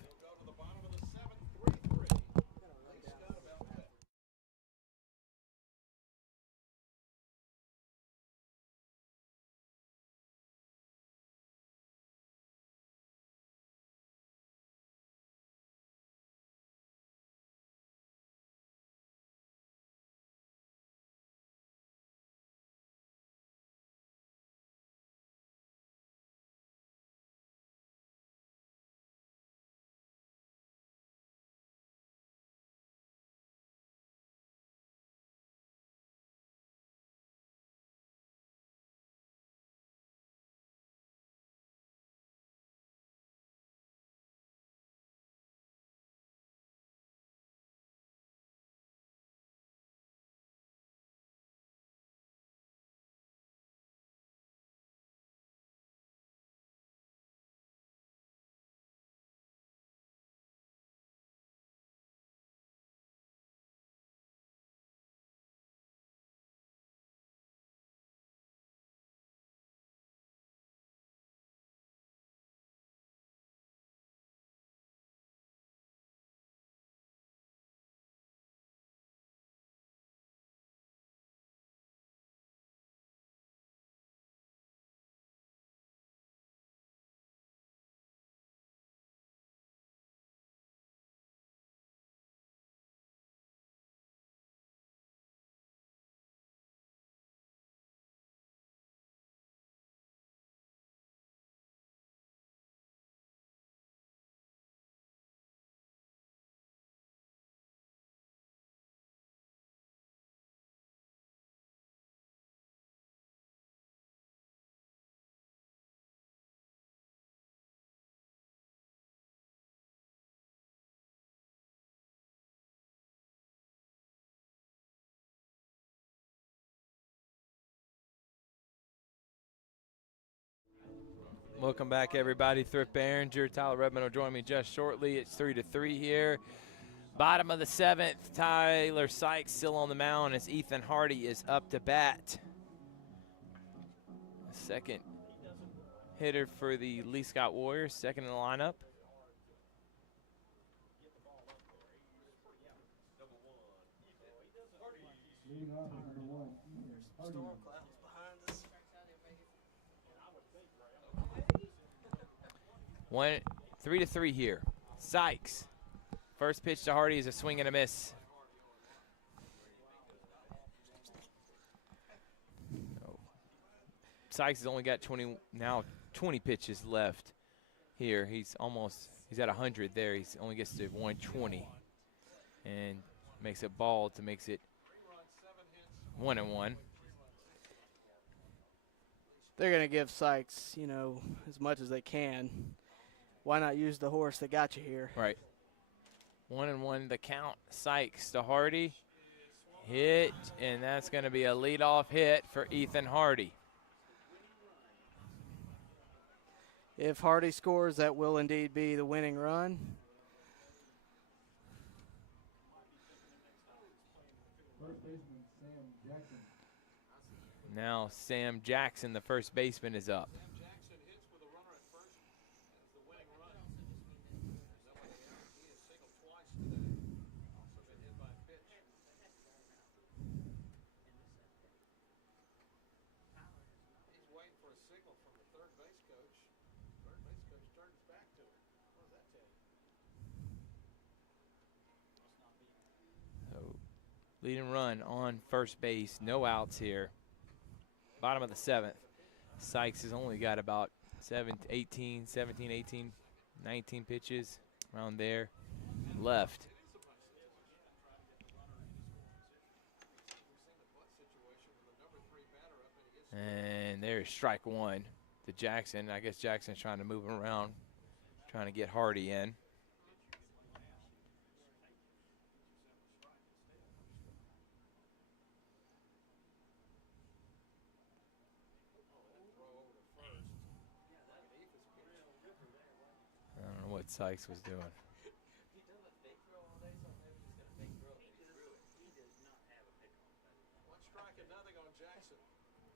Welcome back, everybody. Thrift Behringer, Tyler Redmond will join me just shortly. It's 3-3 here. Bottom of the 7th, Tyler Sykes still on the mound as Ethan Hardy is up to bat. Second hitter for the Lee Scott Warriors, second in the lineup. Leading off with number 1, Ethan Hardy. 3-3 here. Sykes. First pitch to Hardy is a swing and a miss. Sykes has only got 20 pitches left here. He's at 100 there. He only gets to 120 and makes it ball to makes it 1-1. They're going to give Sykes, as much as they can. Why not use the horse that got you here? Right. 1-1 the count. Sykes to Hardy. Hit, and that's going to be a leadoff hit for Ethan Hardy. If Hardy scores, that will indeed be the winning run. First baseman Sam Jackson. Now Sam Jackson, the first baseman, is up. Leading run on first base, no outs here. Bottom of the 7th. Sykes has only got about 17, 18, 19 pitches around there left. And there's strike one to Jackson. I guess Jackson's trying to move him around, trying to get Hardy in. Sykes was doing.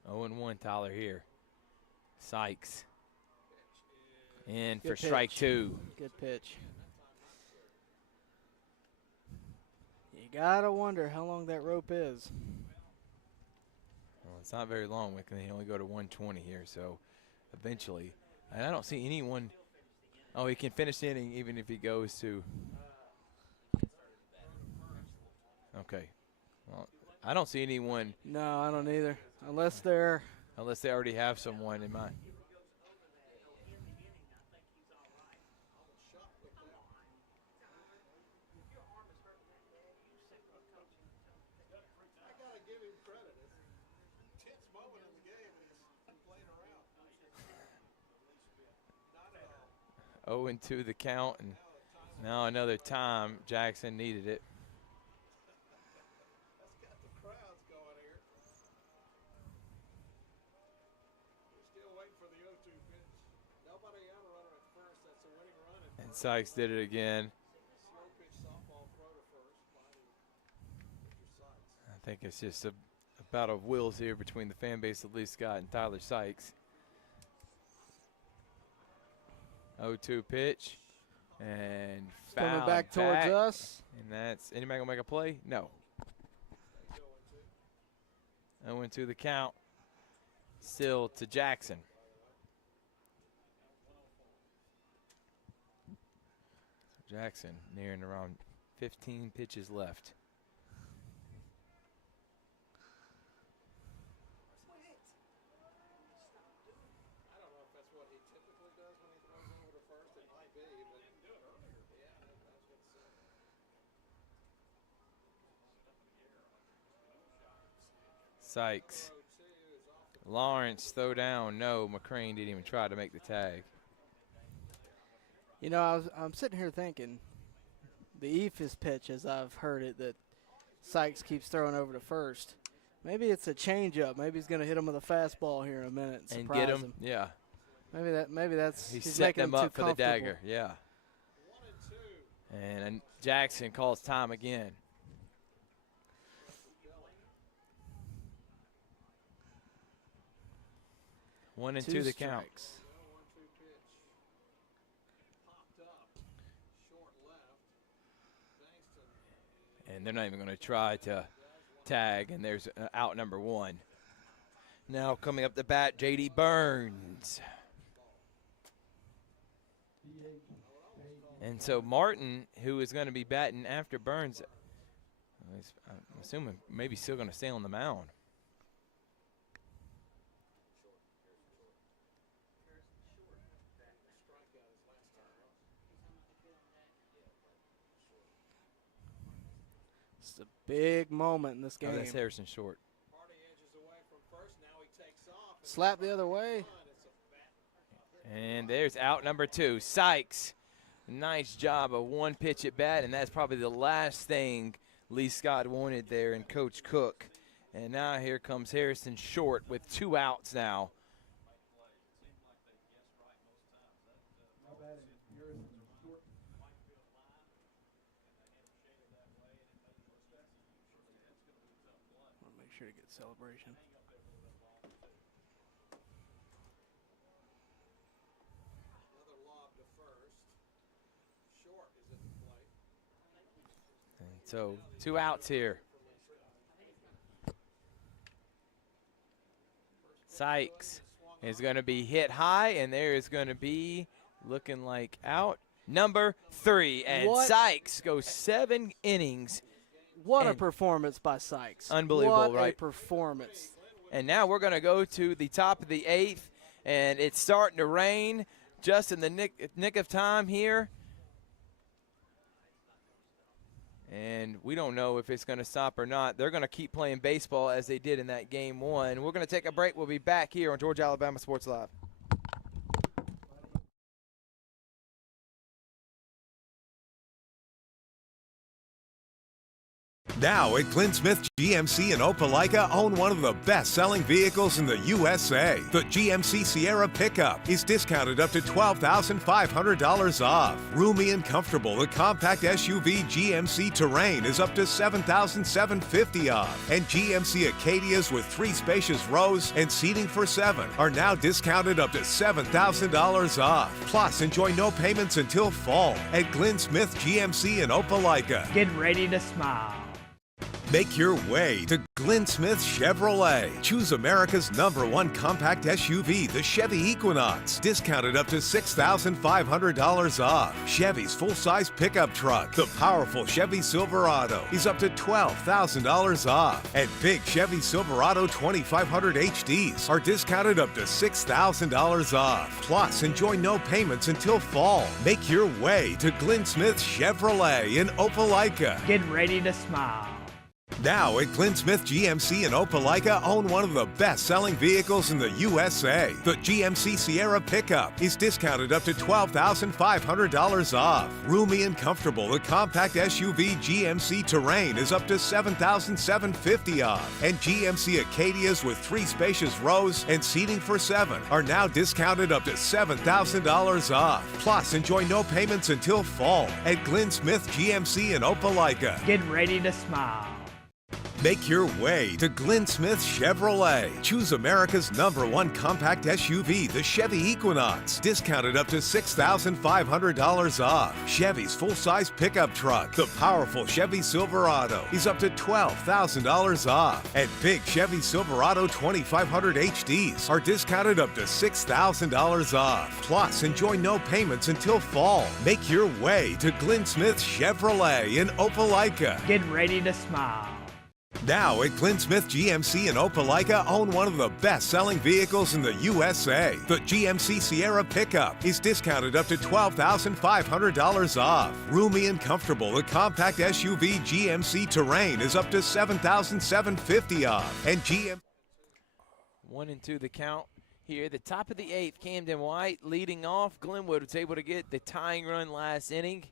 0-1 Tyler here. Sykes in for strike 2. Good pitch. You gotta wonder how long that rope is. Well, it's not very long. We can only go to 120 here, so eventually. And I don't see anyone. Oh, he can finish the inning even if he goes to. Okay. Well, I don't see anyone. No, I don't either. Unless they're. Unless they already have someone in mind. I gotta give him credit. It's a tense moment in the game, and he's playing around. Not at all. 0-2 the count, and now another time. Jackson needed it. That's got the crowds going here. We're still waiting for the 0-2 pitch. Nobody out, a runner at first. That's a winning run. And Sykes did it again. Slow pitch softball throw to first by Mr. Sykes. I think it's just a battle of wills here between the fan base of Lee Scott and Tyler Sykes. 0-2 pitch. And Coming foul back towards us. And that's anybody gonna make a play? No. 0-2 the count. Still to Jackson. Jackson nearing around 15 pitches left. I don't know if that's what he typically does when he throws over to first. It might be, but he didn't do it earlier. Yeah, I was going to say. Sykes. Lawrence throw down. No, McCrane didn't even try to make the tag. You know, I'm sitting here thinking the Ephus pitch, as I've heard it, that Sykes keeps throwing over to first. Maybe it's a changeup. Maybe he's going to hit him with a fastball here in a minute and And surprise get him. Yeah. Maybe that's He's he's setting making them him up too for the comfortable. dagger. Yeah. And Jackson calls time again. One and 2 the count. Strikes. 1-2 pitch. Popped up. Short left. Bankston. And they're not even going to try to tag. And there's out number 1. Now coming up the bat, J.D. Burns. And so Martin, who is going to be batting after Burns, I'm assuming maybe still going to stay on the mound. It's a big moment in this game. Oh, that's Harrison Short. Hardy edges away from first. Now he takes off. Slap the other way. And there's out number 2, Sykes. Nice job of one pitch at bat, and that's probably the last thing Lee Scott wanted there in Coach Cook. And now here comes Harrison Short with 2 outs now. Want to make sure to get celebration. Another lob to first. Short is at the plate. And so 2 outs here. Sykes is going to be hit high, and there is going to be looking like out number 3. And What? Sykes goes 7 innings. What a And- performance by Sykes. Unbelievable, what right? a performance. And now we're going to go to the top of the 8th, and it's starting to rain just in the nick of time here. And we don't know if it's going to stop or not. They're going to keep playing baseball as they did in that game 1. We're going to take a break. We'll be back here on Georgia Alabama Sports Live. Now at Glenn Smith GMC in Opelika, own one of the best-selling vehicles in the USA. The GMC Sierra pickup is discounted up to $12,500 off. Roomy and comfortable, the compact SUV GMC Terrain is up to $7,750 off. And GMC Acadias with 3 spacious rows and seating for 7 are now discounted up to $7,000 off. Plus, enjoy no payments until fall at Glenn Smith GMC in Opelika. Get ready to smile. Make your way to Glenn Smith Chevrolet. Choose America's #1 compact SUV, the Chevy Equinox, discounted up to $6,500 off. Chevy's full-size pickup truck, the powerful Chevy Silverado, is up to $12,000 off. And big Chevy Silverado 2500 HDs are discounted up to $6,000 off. Plus, enjoy no payments until fall. Make your way to Glenn Smith Chevrolet in Opelika. Get ready to smile. Now at Glenn Smith GMC in Opelika, own one of the best-selling vehicles in the USA. The GMC Sierra pickup is discounted up to $12,500 off. Roomy and comfortable, the compact SUV GMC Terrain is up to $7,750 off. And GMC Acadias with 3 spacious rows and seating for 7 are now discounted up to $7,000 off. Plus, enjoy no payments until fall at Glenn Smith GMC in Opelika. Get ready to smile. Make your way to Glenn Smith Chevrolet. Choose America's #1 compact SUV, the Chevy Equinox, discounted up to $6,500 off. Chevy's full-size pickup truck, the powerful Chevy Silverado, is up to $12,000 off. And big Chevy Silverado 2500 HDs are discounted up to $6,000 off. Plus, enjoy no payments until fall. Make your way to Glenn Smith Chevrolet in Opelika. Get ready to smile. Now at Glenn Smith GMC in Opelika, own one of the best-selling vehicles in the USA. The GMC Sierra pickup is discounted up to $12,500 off. Roomy and comfortable, the compact SUV GMC Terrain is up to $7,750 off. And 1-2 the count here. The top of the 8th, Camden White leading off. Glenwood was able to get the tying run last inning.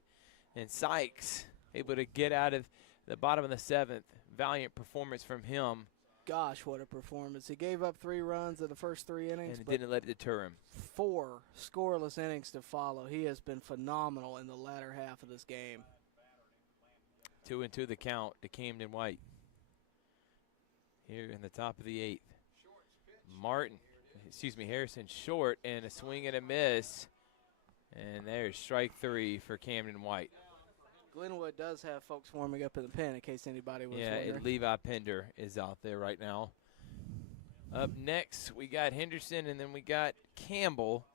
And Sykes able to get out of the bottom of the 7th. Valiant performance from him. Gosh, what a performance. He gave up 3 runs in the first 3 innings. And but didn't let it deter him. 4 scoreless innings to follow. He has been phenomenal in the latter half of this game. 2-2 the count to Camden White. Here in the top of the 8th. Harrison short and a swing and a miss. And there's strike 3 for Camden White. Glenwood does have folks warming up in the pen in case anybody was wondering. Yeah, Levi Pender is out there right now. Up next, we got Henderson, and then we got Campbell.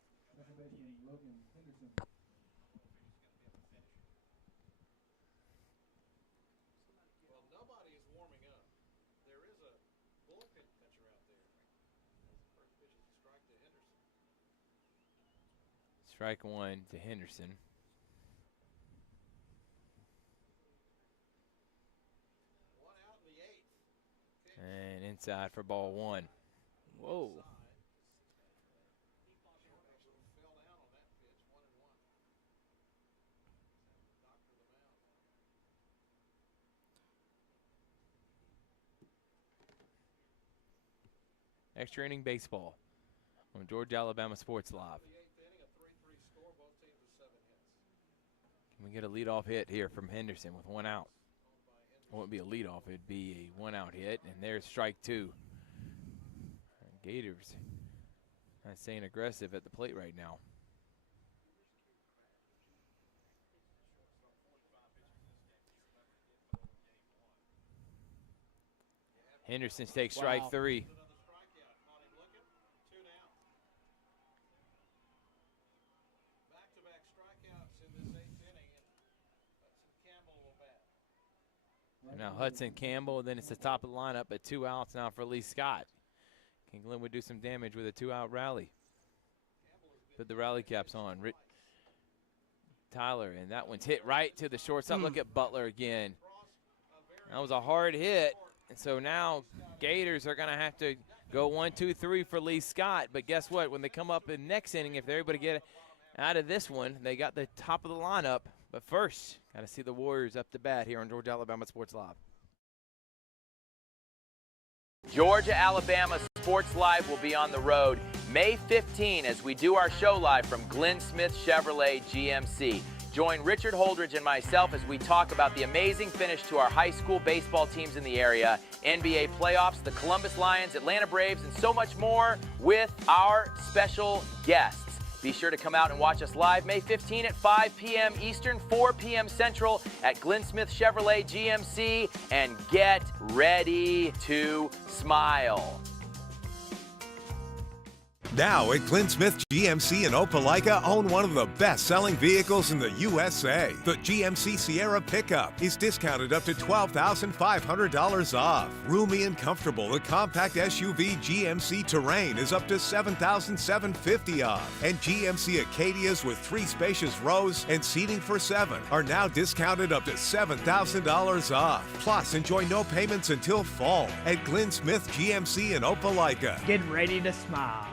Well, nobody is warming up. There is a bullpen pitcher out there. First pitch is a strike to Henderson. Strike 1 to Henderson. And inside for ball 1. Whoa. Extra inning baseball on Georgia Alabama Sports Live. Can we get a leadoff hit here from Henderson with 1 out? It wouldn't be a leadoff, it'd be a 1-out hit, and there's strike 2. Gators not staying aggressive at the plate right now. Henderson takes strike 3. Now Hudson Campbell, then it's the top of the lineup, but 2 outs now for Lee Scott. Can Glenwood do some damage with a 2-out rally? Put the rally caps on. Tyler, and that one's hit right to the shortstop. Look at Butler again. That was a hard hit, and so now Gators are going to have to go 1-2-3 for Lee Scott. But guess what? When they come up in the next inning, if they're able to get out of this one, they got the top of the lineup. But first, got to see the Warriors up to bat here on Georgia Alabama Sports Live. Georgia, Alabama Sports Live will be on the road May 15 as we do our show live from Glenn Smith Chevrolet GMC. Join Richard Holdridge and myself as we talk about the amazing finish to our high school baseball teams in the area, NBA playoffs, the Columbus Lions, Atlanta Braves, and so much more with our special guests. Be sure to come out and watch us live May 15 at 5 p.m. Eastern, 4 p.m. Central at Glenn Smith Chevrolet GMC, and get ready to smile. Now at Glenn Smith GMC in Opelika, own one of the best-selling vehicles in the USA. The GMC Sierra pickup is discounted up to $12,500 off. Roomy and comfortable, the compact SUV GMC Terrain is up to $7,750 off. And GMC Acadias with 3 spacious rows and seating for 7 are now discounted up to $7,000 off. Plus, enjoy no payments until fall at Glenn Smith GMC in Opelika. Get ready to smile.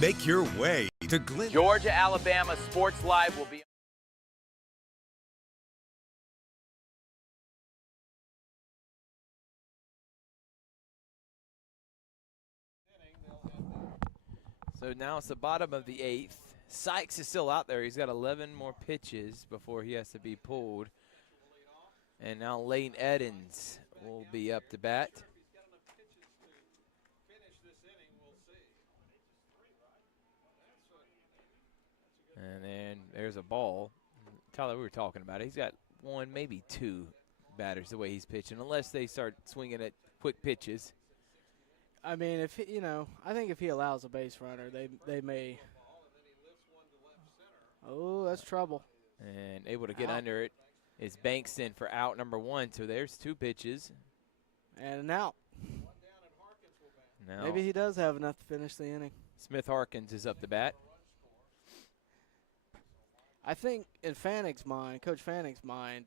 Make your way to Glenn. Georgia, Alabama Sports Live will be. So now it's the bottom of the 8th. Sykes is still out there. He's got 11 more pitches before he has to be pulled. And now Lane Edens will be up to bat. And then there's a ball. Tyler, we were talking about it. He's got 1, maybe 2 batters the way he's pitching, unless they start swinging at quick pitches. I mean, if he, I think if he allows a base runner, they may. Oh, that's trouble. And able to get under it is Bankston for out number 1. So there's 2 pitches. And an out. Now Maybe he does have enough to finish the inning. Smith Harkins is up to bat. I think in Fanning's mind, Coach Fanning's mind,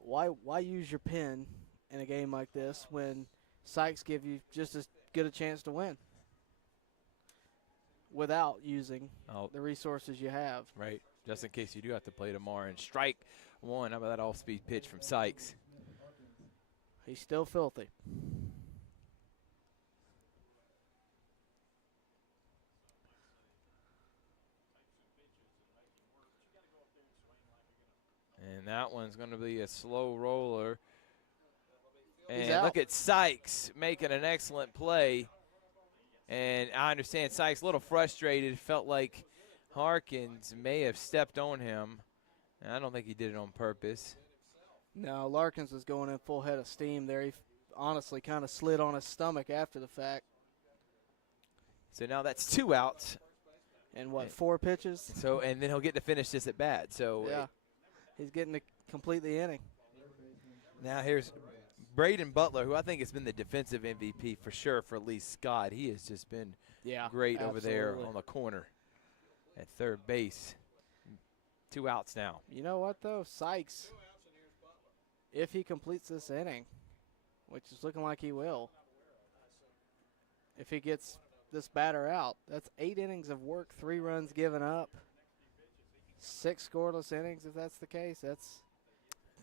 why use your pen in a game like this when Sykes give you just as good a chance to win without using the resources you have? Right, just in case you do have to play tomorrow. And strike 1. How about that off-speed pitch from Sykes? He's still filthy. And that one's going to be a slow roller. He's And out. look at Sykes making an excellent play. And I understand Sykes a little frustrated. Felt like Harkins may have stepped on him. And I don't think he did it on purpose. No, Larkins was going in full head of steam there. He honestly kind of slid on his stomach after the fact. So now that's 2 outs. And what, 4 pitches? So and then he'll get to finish this at bat. So Yeah. He's getting to complete the inning. now here's Braden Butler, who I think has been the defensive MVP for sure for Lee Scott. He has just been great over there on the corner at third base. 2 outs now. You know what, though? Sykes, if he completes this inning, which is looking like he will, if he gets this batter out, that's 8 innings of work, 3 runs given up, 6 scoreless innings. If that's the case, that's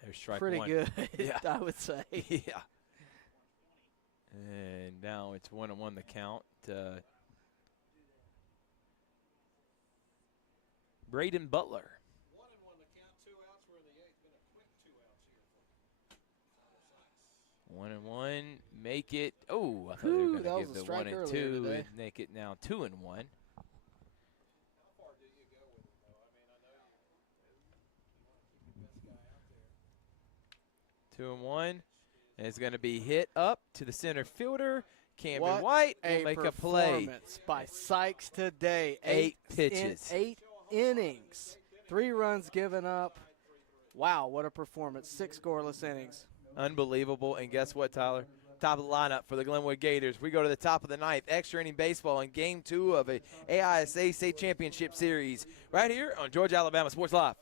There's strike pretty 1. good, Yeah. I would say. Yeah. And now it's 1-1 the count. Braden Butler. 1-1 the count, 2 outs. We're in the 8th. Been a quick 2 outs here for Sykes. 1-1. Make it. Oh, I thought they were That going to was give a the strike 1 and earlier 2 today. and make it now 2-1. How far do you go with him, though? I mean, I know you want to keep the best guy out there. 2-1. And it's going to be hit up to the center fielder. Camden What White a will make a play. performance by Sykes today. 8 pitches. 8 innings. 3 runs given up. Wow, what a performance. 6 scoreless innings. Unbelievable. And guess what, Tyler? Top of the lineup for the Glenwood Gators. We go to the top of the 9th. Extra inning baseball in Game 2 of a AISA State Championship Series right here on Georgia, Alabama Sports Live.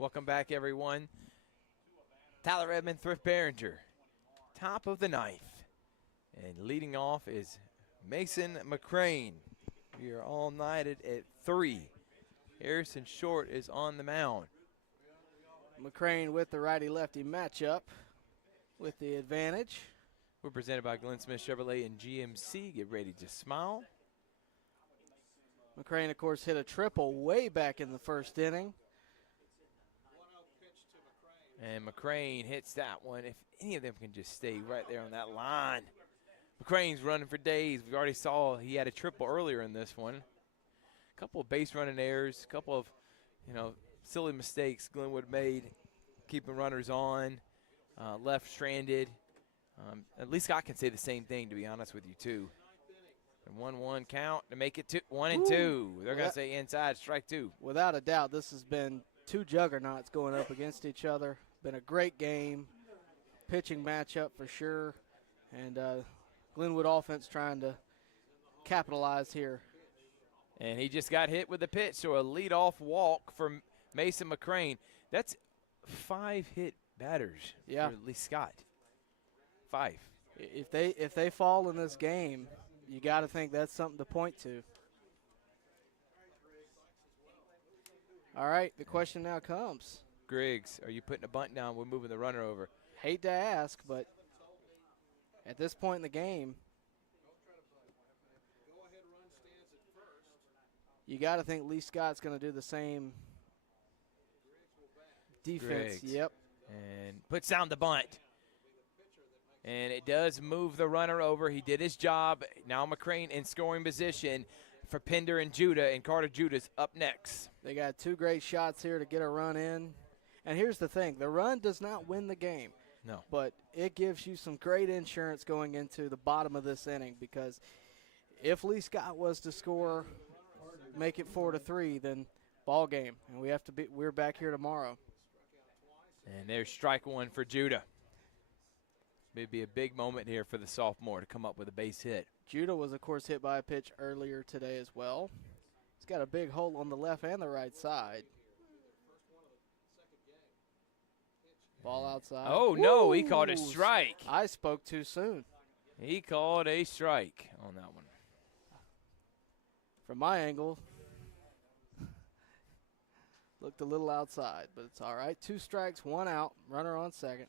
Welcome back, everyone. Tyler Edmond, Thrift Behringer, top of the ninth. And leading off is Mason McCrane. We are all knighted at 3. Harrison Short is on the mound. McCrane with the righty-lefty matchup with the advantage. We're presented by Glenn Smith Chevrolet and GMC. Get ready to smile. McCrane, of course, hit a triple way back in the first inning. And McCrane hits that one. If any of them can just stay right there on that line. McCrane's running for days. We already saw he had a triple earlier in this one. A couple of base running errors, a couple of, silly mistakes Glenwood made, keeping runners on, left stranded. At least I can say the same thing, to be honest with you, too. And 1-1 count to make it 1 and 2. They're going to say inside, strike 2. Without a doubt, this has been two juggernauts going up against each other. Been a great game, pitching matchup for sure, and Glenwood offense trying to capitalize here. And he just got hit with a pitch, so a leadoff walk from Mason McCrane. That's 5 hit batters for Lee Scott. 5. If they fall in this game, you got to think that's something to point to. All right, the question now comes. Griggs, are you putting a bunt down? We're moving the runner over. Hate to ask, but at this point in the game, you got to think Lee Scott's going to do the same defense. Griggs. Yep. And puts down the bunt. And it does move the runner over. He did his job. Now McCrane in scoring position for Pender and Judah, and Carter Judah's up next. They got 2 great shots here to get a run in. And here's the thing. The run does not win the game. No. But it gives you some great insurance going into the bottom of this inning, because if Lee Scott was to score, make it 4-3, then ball game. And we're back here tomorrow. And there's strike 1 for Judah. It'd be a big moment here for the sophomore to come up with a base hit. Judah was, of course, hit by a pitch earlier today as well. He's got a big hole on the left and the right side. Ball outside. Oh, no, he called a strike. I spoke too soon. He called a strike on that one. From my angle, looked a little outside, but it's all right. 2 strikes, 1 out, runner on second.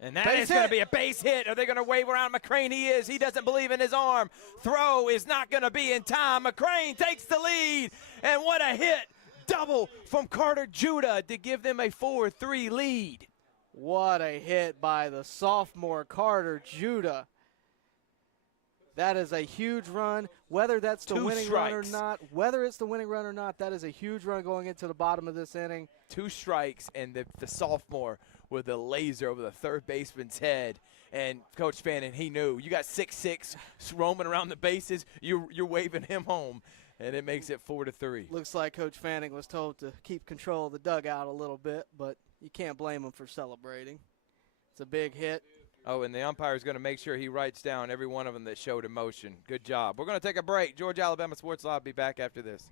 And that is going to be a base hit. Are they going to wave around McCrane? He is. He doesn't believe in his arm. Throw is not going to be in time. McCrane takes the lead. And what a hit. Double from Carter Judah to give them a 4-3 lead. What a hit by the sophomore Carter Judah. That is a huge run. Whether that's the winning run or not, that is a huge run going into the bottom of this inning. 2 strikes, and the sophomore with a laser over the third baseman's head. And Coach Fannin, he knew. You got 6'6" roaming around the bases. You're waving him home, and it makes it 4-3. Looks like Coach Fanning was told to keep control of the dugout a little bit, but you can't blame him for celebrating. It's a big hit. Oh, and the umpire is going to make sure he writes down every one of them that showed emotion. Good job. We're going to take a break. Georgia Alabama Sports Live will be back after this.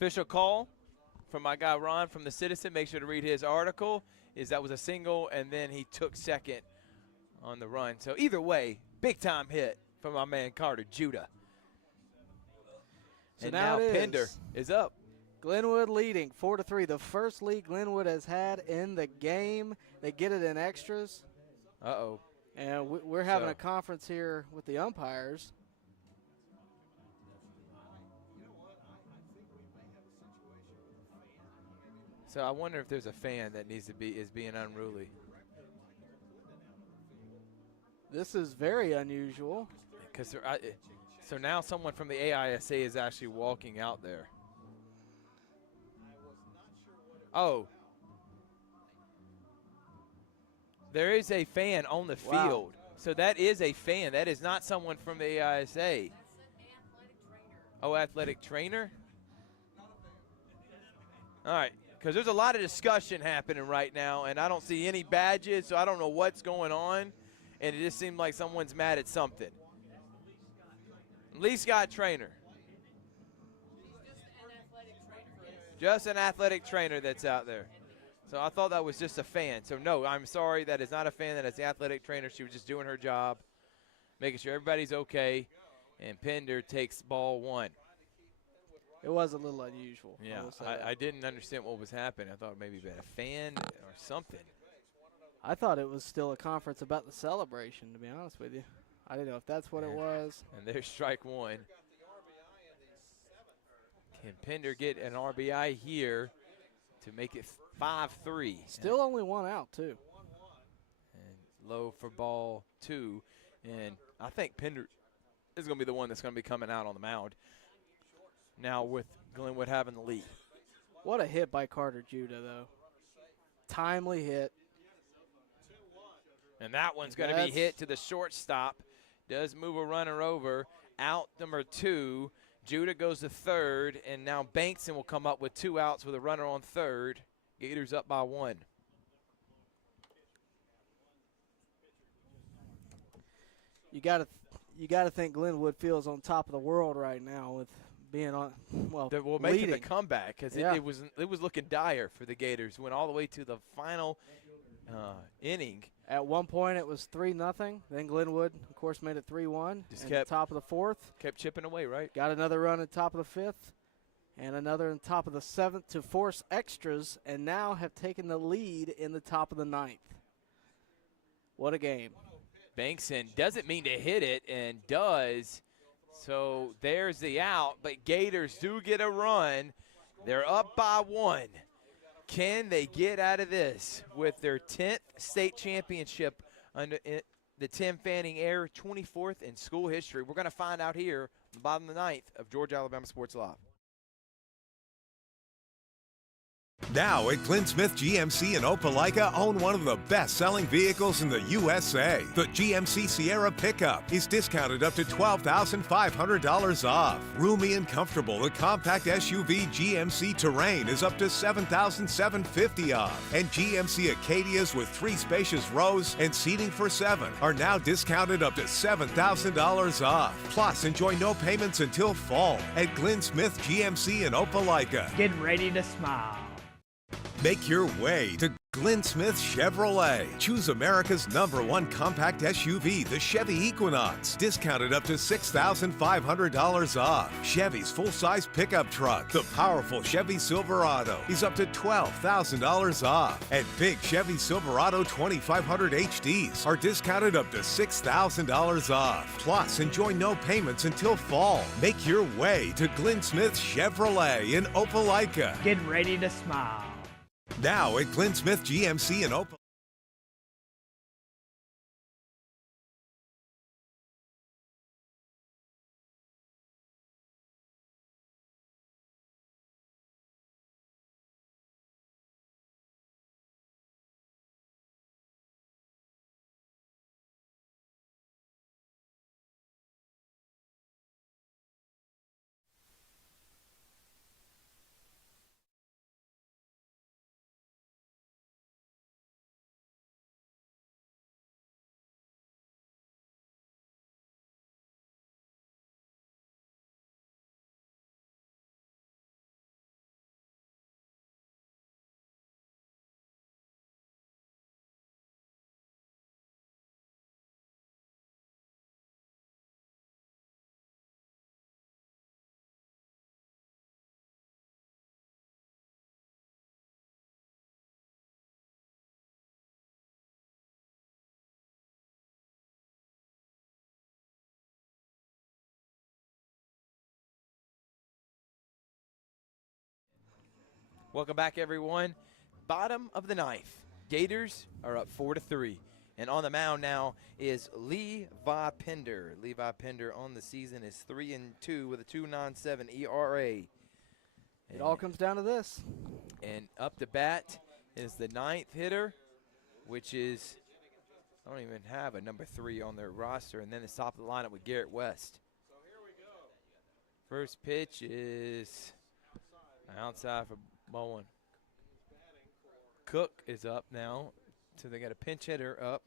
Official call from my guy Ron from the Citizen. Make sure to read his article. That was a single, and then he took second on the run. So either way, big-time hit from my man Carter Judah. So and now it Pender is up. Glenwood leading 4-3. The first lead Glenwood has had in the game. They get it in extras. Uh-oh. And we're having a conference here with the umpires. So I wonder if there's a fan that is being unruly. This is very unusual. Because so now someone from the AISA is actually walking out there. Oh. There is a fan on the field. So that is a fan. That is not someone from the AISA. Oh, athletic trainer? All right. Because there's a lot of discussion happening right now, and I don't see any badges, so I don't know what's going on. And it just seemed like someone's mad at something. Lee Scott trainer. Just an athletic trainer that's out there. So I thought that was just a fan. So, no, I'm sorry. That is not a fan. That is the athletic trainer. She was just doing her job, making sure everybody's okay. And Pender takes ball 1. It was a little unusual. Yeah, I didn't understand what was happening. I thought maybe a fan or something. I thought it was still a conference about the celebration, to be honest with you. I didn't know if that's what it was. And there's strike 1. Can Pender get an RBI here to make it 5-3? Still only 1 out, too. And low for ball 2. And I think Pender is going to be the one that's going to be coming out on the mound. Now with Glenwood having the lead. What a hit by Carter Judah, though. Timely hit. And that one's going to be hit to the shortstop. Does move a runner over. Out number 2. Judah goes to third, and now Bankson will come up with 2 outs with a runner on third. Gators up by 1. You got to think Glenwood feels on top of the world right now with being on making leading. the comeback because it was looking dire for the Gators. Went all the way to the final inning. At one point it was 3-0. Then Glenwood, of course, made it 3-1. Just in kept the top of the 4th. Kept chipping away, right? Got another run at top of the 5th, and another in top of the 7th to force extras, and now have taken the lead in the top of the 9th. What a game! Bankson doesn't mean to hit it and does. So there's the out, but Gators do get a run. They're up by 1. Can they get out of this with their 10th state championship under the Tim Fanning Air, 24th in school history? We're going to find out here on the bottom of the 9th of Georgia Alabama Sports Live. Now at Glenn Smith GMC in Opelika, own one of the best-selling vehicles in the USA. The GMC Sierra pickup is discounted up to $12,500 off. Roomy and comfortable, the compact SUV GMC Terrain is up to $7,750 off. And GMC Acadias with 3 spacious rows and seating for 7 are now discounted up to $7,000 off. Plus, enjoy no payments until fall at Glenn Smith GMC in Opelika. Get ready to smile. Make your way to Glenn Smith Chevrolet. Choose America's #1 compact SUV, the Chevy Equinox. Discounted up to $6,500 off. Chevy's full-size pickup truck, the powerful Chevy Silverado, is up to $12,000 off. And big Chevy Silverado 2500 HDs are discounted up to $6,000 off. Plus, enjoy no payments until fall. Make your way to Glenn Smith Chevrolet in Opelika. Get ready to smile. Now at Glenn Smith GMC in Opelika. Welcome back, everyone. Bottom of the ninth. Gators are up 4-3. And on the mound now is Levi Pender. Levi Pender on the season is 3-2 with a 2.97 ERA. It all comes down to this. And up to bat is the ninth hitter, which is, I don't even have a number 3 on their roster. And then the top of the lineup with Garrett West. First pitch is outside for Bowen. Cook is up now, so they got a pinch hitter up.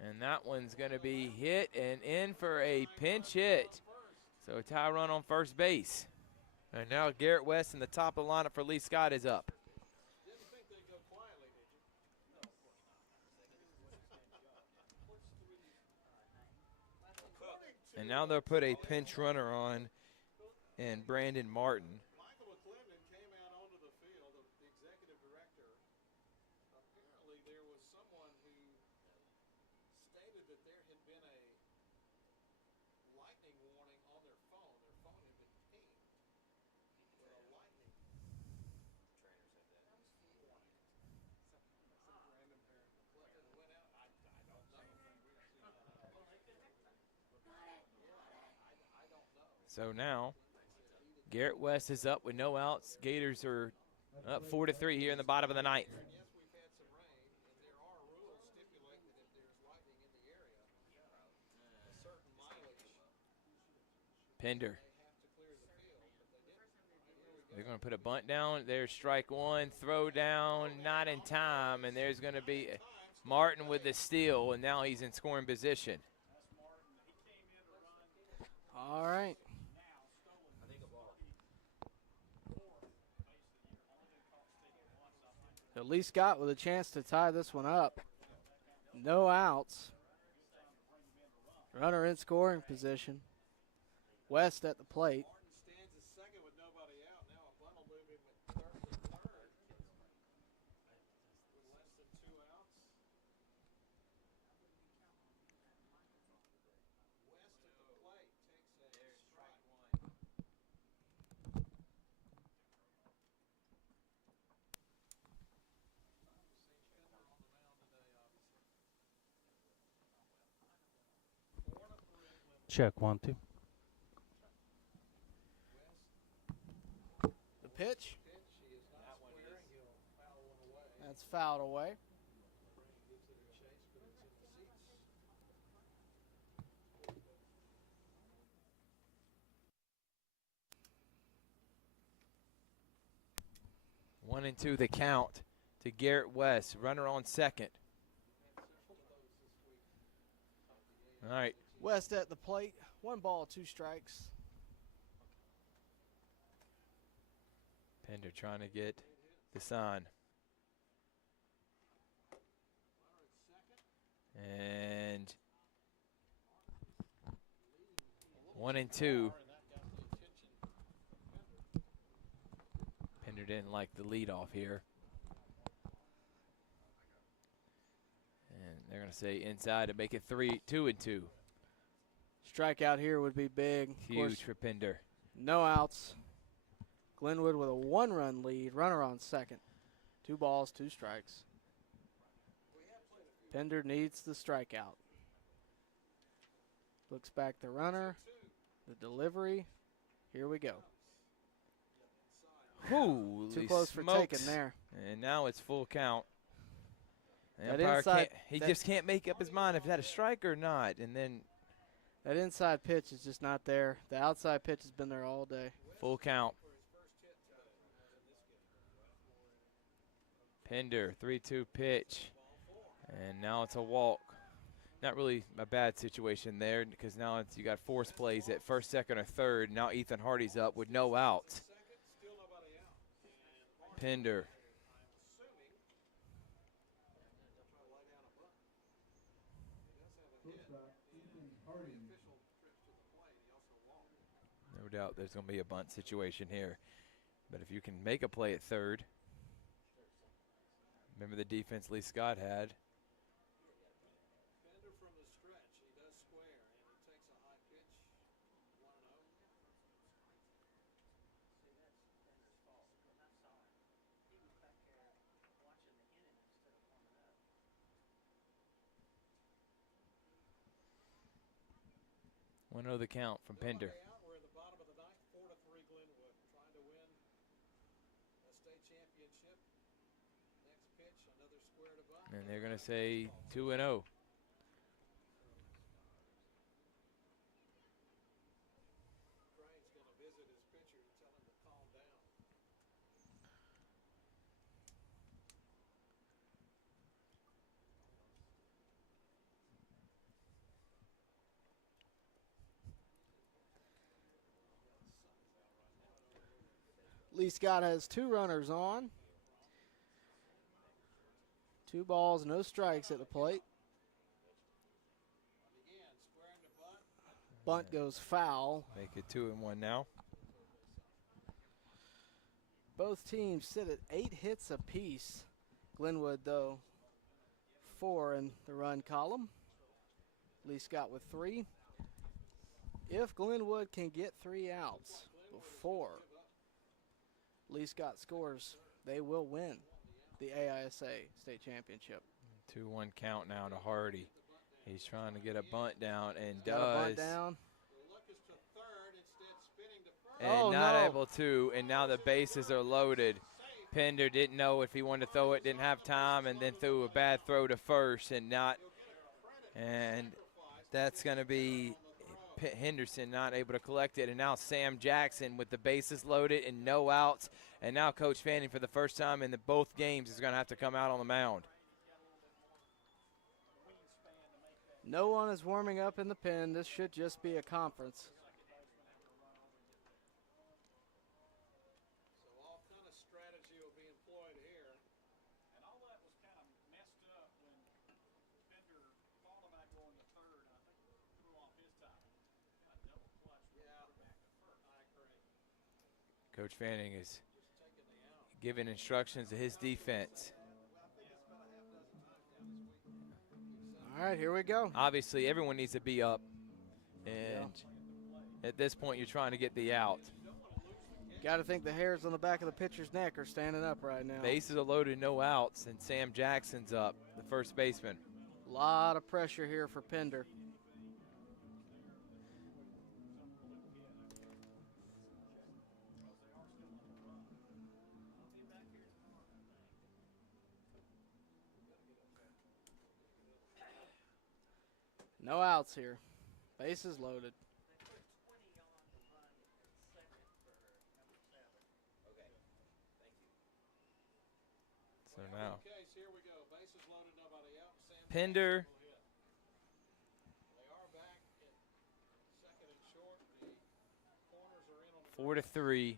And that one's going to be hit and in for a pinch hit. So a tie run on first base. And now Garrett West in the top of the lineup for Lee Scott is up. And now they'll put a pinch runner on and Brandon Martin. Michael McClendon came out onto the field, the executive director. Apparently there was someone who stated that there had been a lightning warning on their phone. Their phone had been pinged with a lightning. Trainer said that. That was warning. Some random parent. McClendon went out. I don't know. I don't know. So now Garrett West is up with no outs. Gators are up 4-3 here in the bottom of the ninth. Yes, we've had some rain, and there are rules stipulate that if there's lightning in the area, a certain mileage, Pender. they have to clear the field, but they didn't. They're going to put a bunt down. There's strike one, throw down, not in time, and there's going to be Martin with the steal, and now he's in scoring position. All right. So Lee Scott with a chance to tie this one up. No outs. Runner in scoring position. West at the plate. Martin stands as second with nobody out. Now a bunt will move him at third. With less than 2 outs. West at the plate takes a strike. Check 1, 2. The pitch. That's fouled away. One and two the count to Garrett West. Runner on second. All right. West at the plate. 1 ball, 2 strikes. Pender trying to get the sign. And 1 and 2. Pender didn't like the leadoff here. And they're going to say inside to make it 2 and 2. Strikeout here would be big. Of Huge course, for Pender. no outs. Glenwood with a 1-run lead. Runner on second. 2 balls, 2 strikes. Pender needs the strikeout. Looks back the runner. The delivery. Here we go. Holy Too close for smokes. taking there. And now it's full count. The That umpire inside- he that- just can't make up his mind if that a strike or not. And then That inside pitch is just not there. The outside pitch has been there all day. full count. Pender, 3-2 pitch. And now it's a walk. Not really a bad situation there because now you got force plays at first, second, or third. Now Ethan Hardy's up with no outs. Pender. No doubt there's going to be a bunt situation here. But if you can make a play at third, remember the defense Lee Scott had. Pender from the stretch. He does square, and he takes a high pitch. 1-0 the count from Pender. Nobody out. We're in the bottom of the ninth, 4-3 Glenwood, trying to win a state championship. Next pitch, another square to bunt. And they're going to say 2-0. Crane's going to visit his pitcher and tell him to calm down. Lee Scott has 2 runners on. 2 balls, no strikes at the plate. Again, squaring to bunt. Bunt goes foul. Make it 2-1 now. Both teams sit at 8 hits apiece. Glenwood, though, 4 in the run column. Lee Scott with 3. If Glenwood can get 3 outs before Lee Scott scores, they will win the AISA state championship. 2-1 count now to Hardy. He's trying to get a bunt down and Got a bunt does. down. The look is to third, instead spinning to first. And Oh, not no. able to, and now the bases are loaded. Pender didn't know if he wanted to throw it, didn't have time, and then threw a bad throw to first, and that's going to be Henderson not able to collect it, and now Sam Jackson with the bases loaded and no outs, and now Coach Fanning for the first time in both games is going to have to come out on the mound. No one is warming up in the pen. This should just be a conference. So all kind of strategy will be employed here. And all that was kind of messed up when Pender thought about going to third. I think threw off his time. A double clutch with back to first. I agree. Coach Fanning is Taking the out. giving instructions to his defense. All right, here we go. Obviously, everyone needs to be up, and at this point, you're trying to get the out. Got to think the hairs on the back of the pitcher's neck are standing up right now. Bases are loaded, no outs, and Sam Jackson's up, the first baseman. A lot of pressure here for Pender. No outs here. Bases loaded. So now, Case, here we go. Bases loaded, nobody out. Sam Pender, Jackson will hit. They are back in second and short. The corners are in on the 4-3.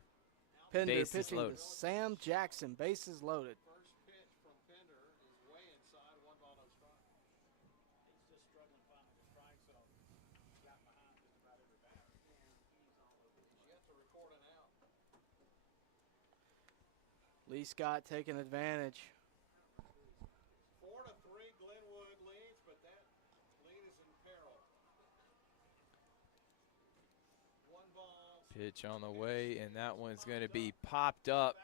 Pender Bases pitching loaded. to Sam Jackson. Bases loaded. first pitch from Pender is way inside. 1 ball, no strike. He's just struggling finding the strike zone. He's got behind just about every batter. He's yet to record an out. Lee Scott taking advantage. 4-3 Glenwood leads, but that lead is in peril. 1 ball. Pitch on the way, and that one's going to be popped up.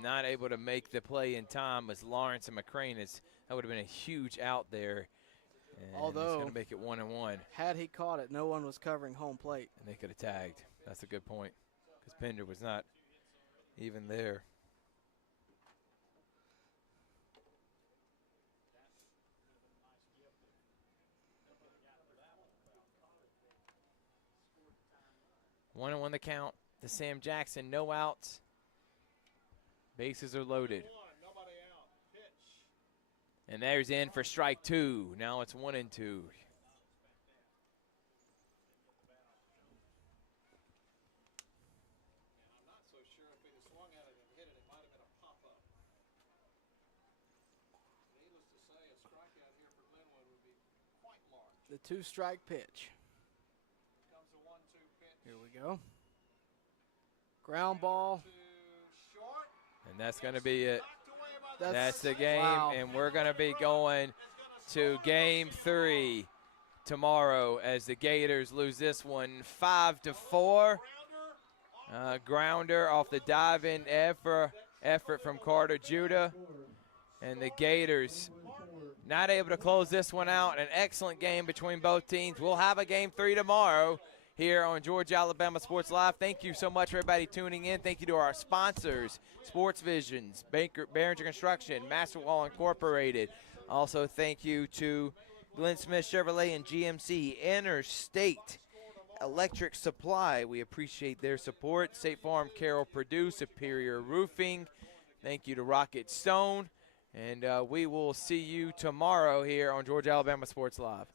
Not able to make the play in time as Lawrence and McCrane. That would have been a huge out there. And it's Although- going to make it 1-1, Had he caught it, no one was covering home plate. and they could have tagged. That's a good point, because Pender was not even there. One and 1 the count to Sam Jackson. No outs. Bases are loaded. 1, nobody out. Pitch. And there's in for strike 2. Now it's 1-2. And I'm not so sure if he'd have swung at it and hit it, it might have been a pop-up. Needless to say, a strikeout here for Glenwood would be quite large. The 2-strike pitch. Comes the 1-2 pitch. Here we go. Ground ball. To short. And that's going to be it. Knocked away by the That's the game, Wow. and we're going to be going to Game 3 tomorrow as the Gators lose this one 5-4. Grounder off the dive-in effort from Carter Judah. And the Gators not able to close this one out. An excellent game between both teams. We'll have a Game 3 tomorrow here on Georgia Alabama Sports Live. Thank you so much for everybody tuning in. Thank you to our sponsors, Sports Visions, Behringer Construction, Master Wall Incorporated. Also, thank you to Glenn Smith Chevrolet and GMC Interstate Electric Supply. We appreciate their support. State Farm, Carroll Purdue, Superior Roofing. Thank you to Rocket Stone. And we will see you tomorrow here on Georgia Alabama Sports Live.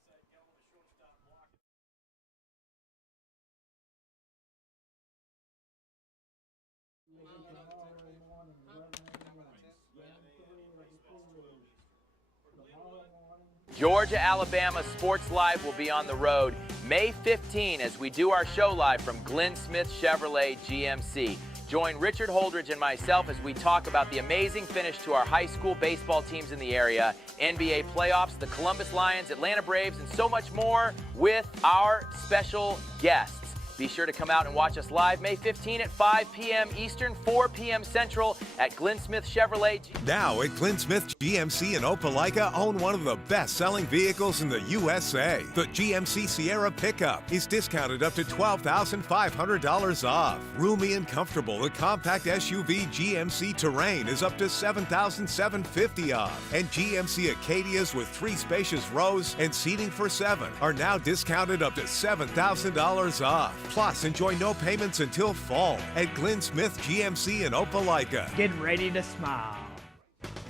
Georgia Alabama Sports Live will be on the road May 15 as we do our show live from Glenn Smith Chevrolet GMC. Join Richard Holdridge and myself as we talk about the amazing finish to our high school baseball teams in the area, NBA playoffs, the Columbus Lions, Atlanta Braves, and so much more with our special guests. Be sure to come out and watch us live May 15 at 5 p.m. Eastern, 4 p.m. Central at Glenn Smith Chevrolet. Now at Glenn Smith GMC in Opelika, own one of the best-selling vehicles in the USA. The GMC Sierra pickup is discounted up to $12,500 off. Roomy and comfortable, the compact SUV GMC Terrain is up to $7,750 off. And GMC Acadias with 3 spacious rows and seating for 7 are now discounted up to $7,000 off. Plus, enjoy no payments until fall at Glenn Smith GMC in Opelika. Get ready to smile.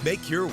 Make your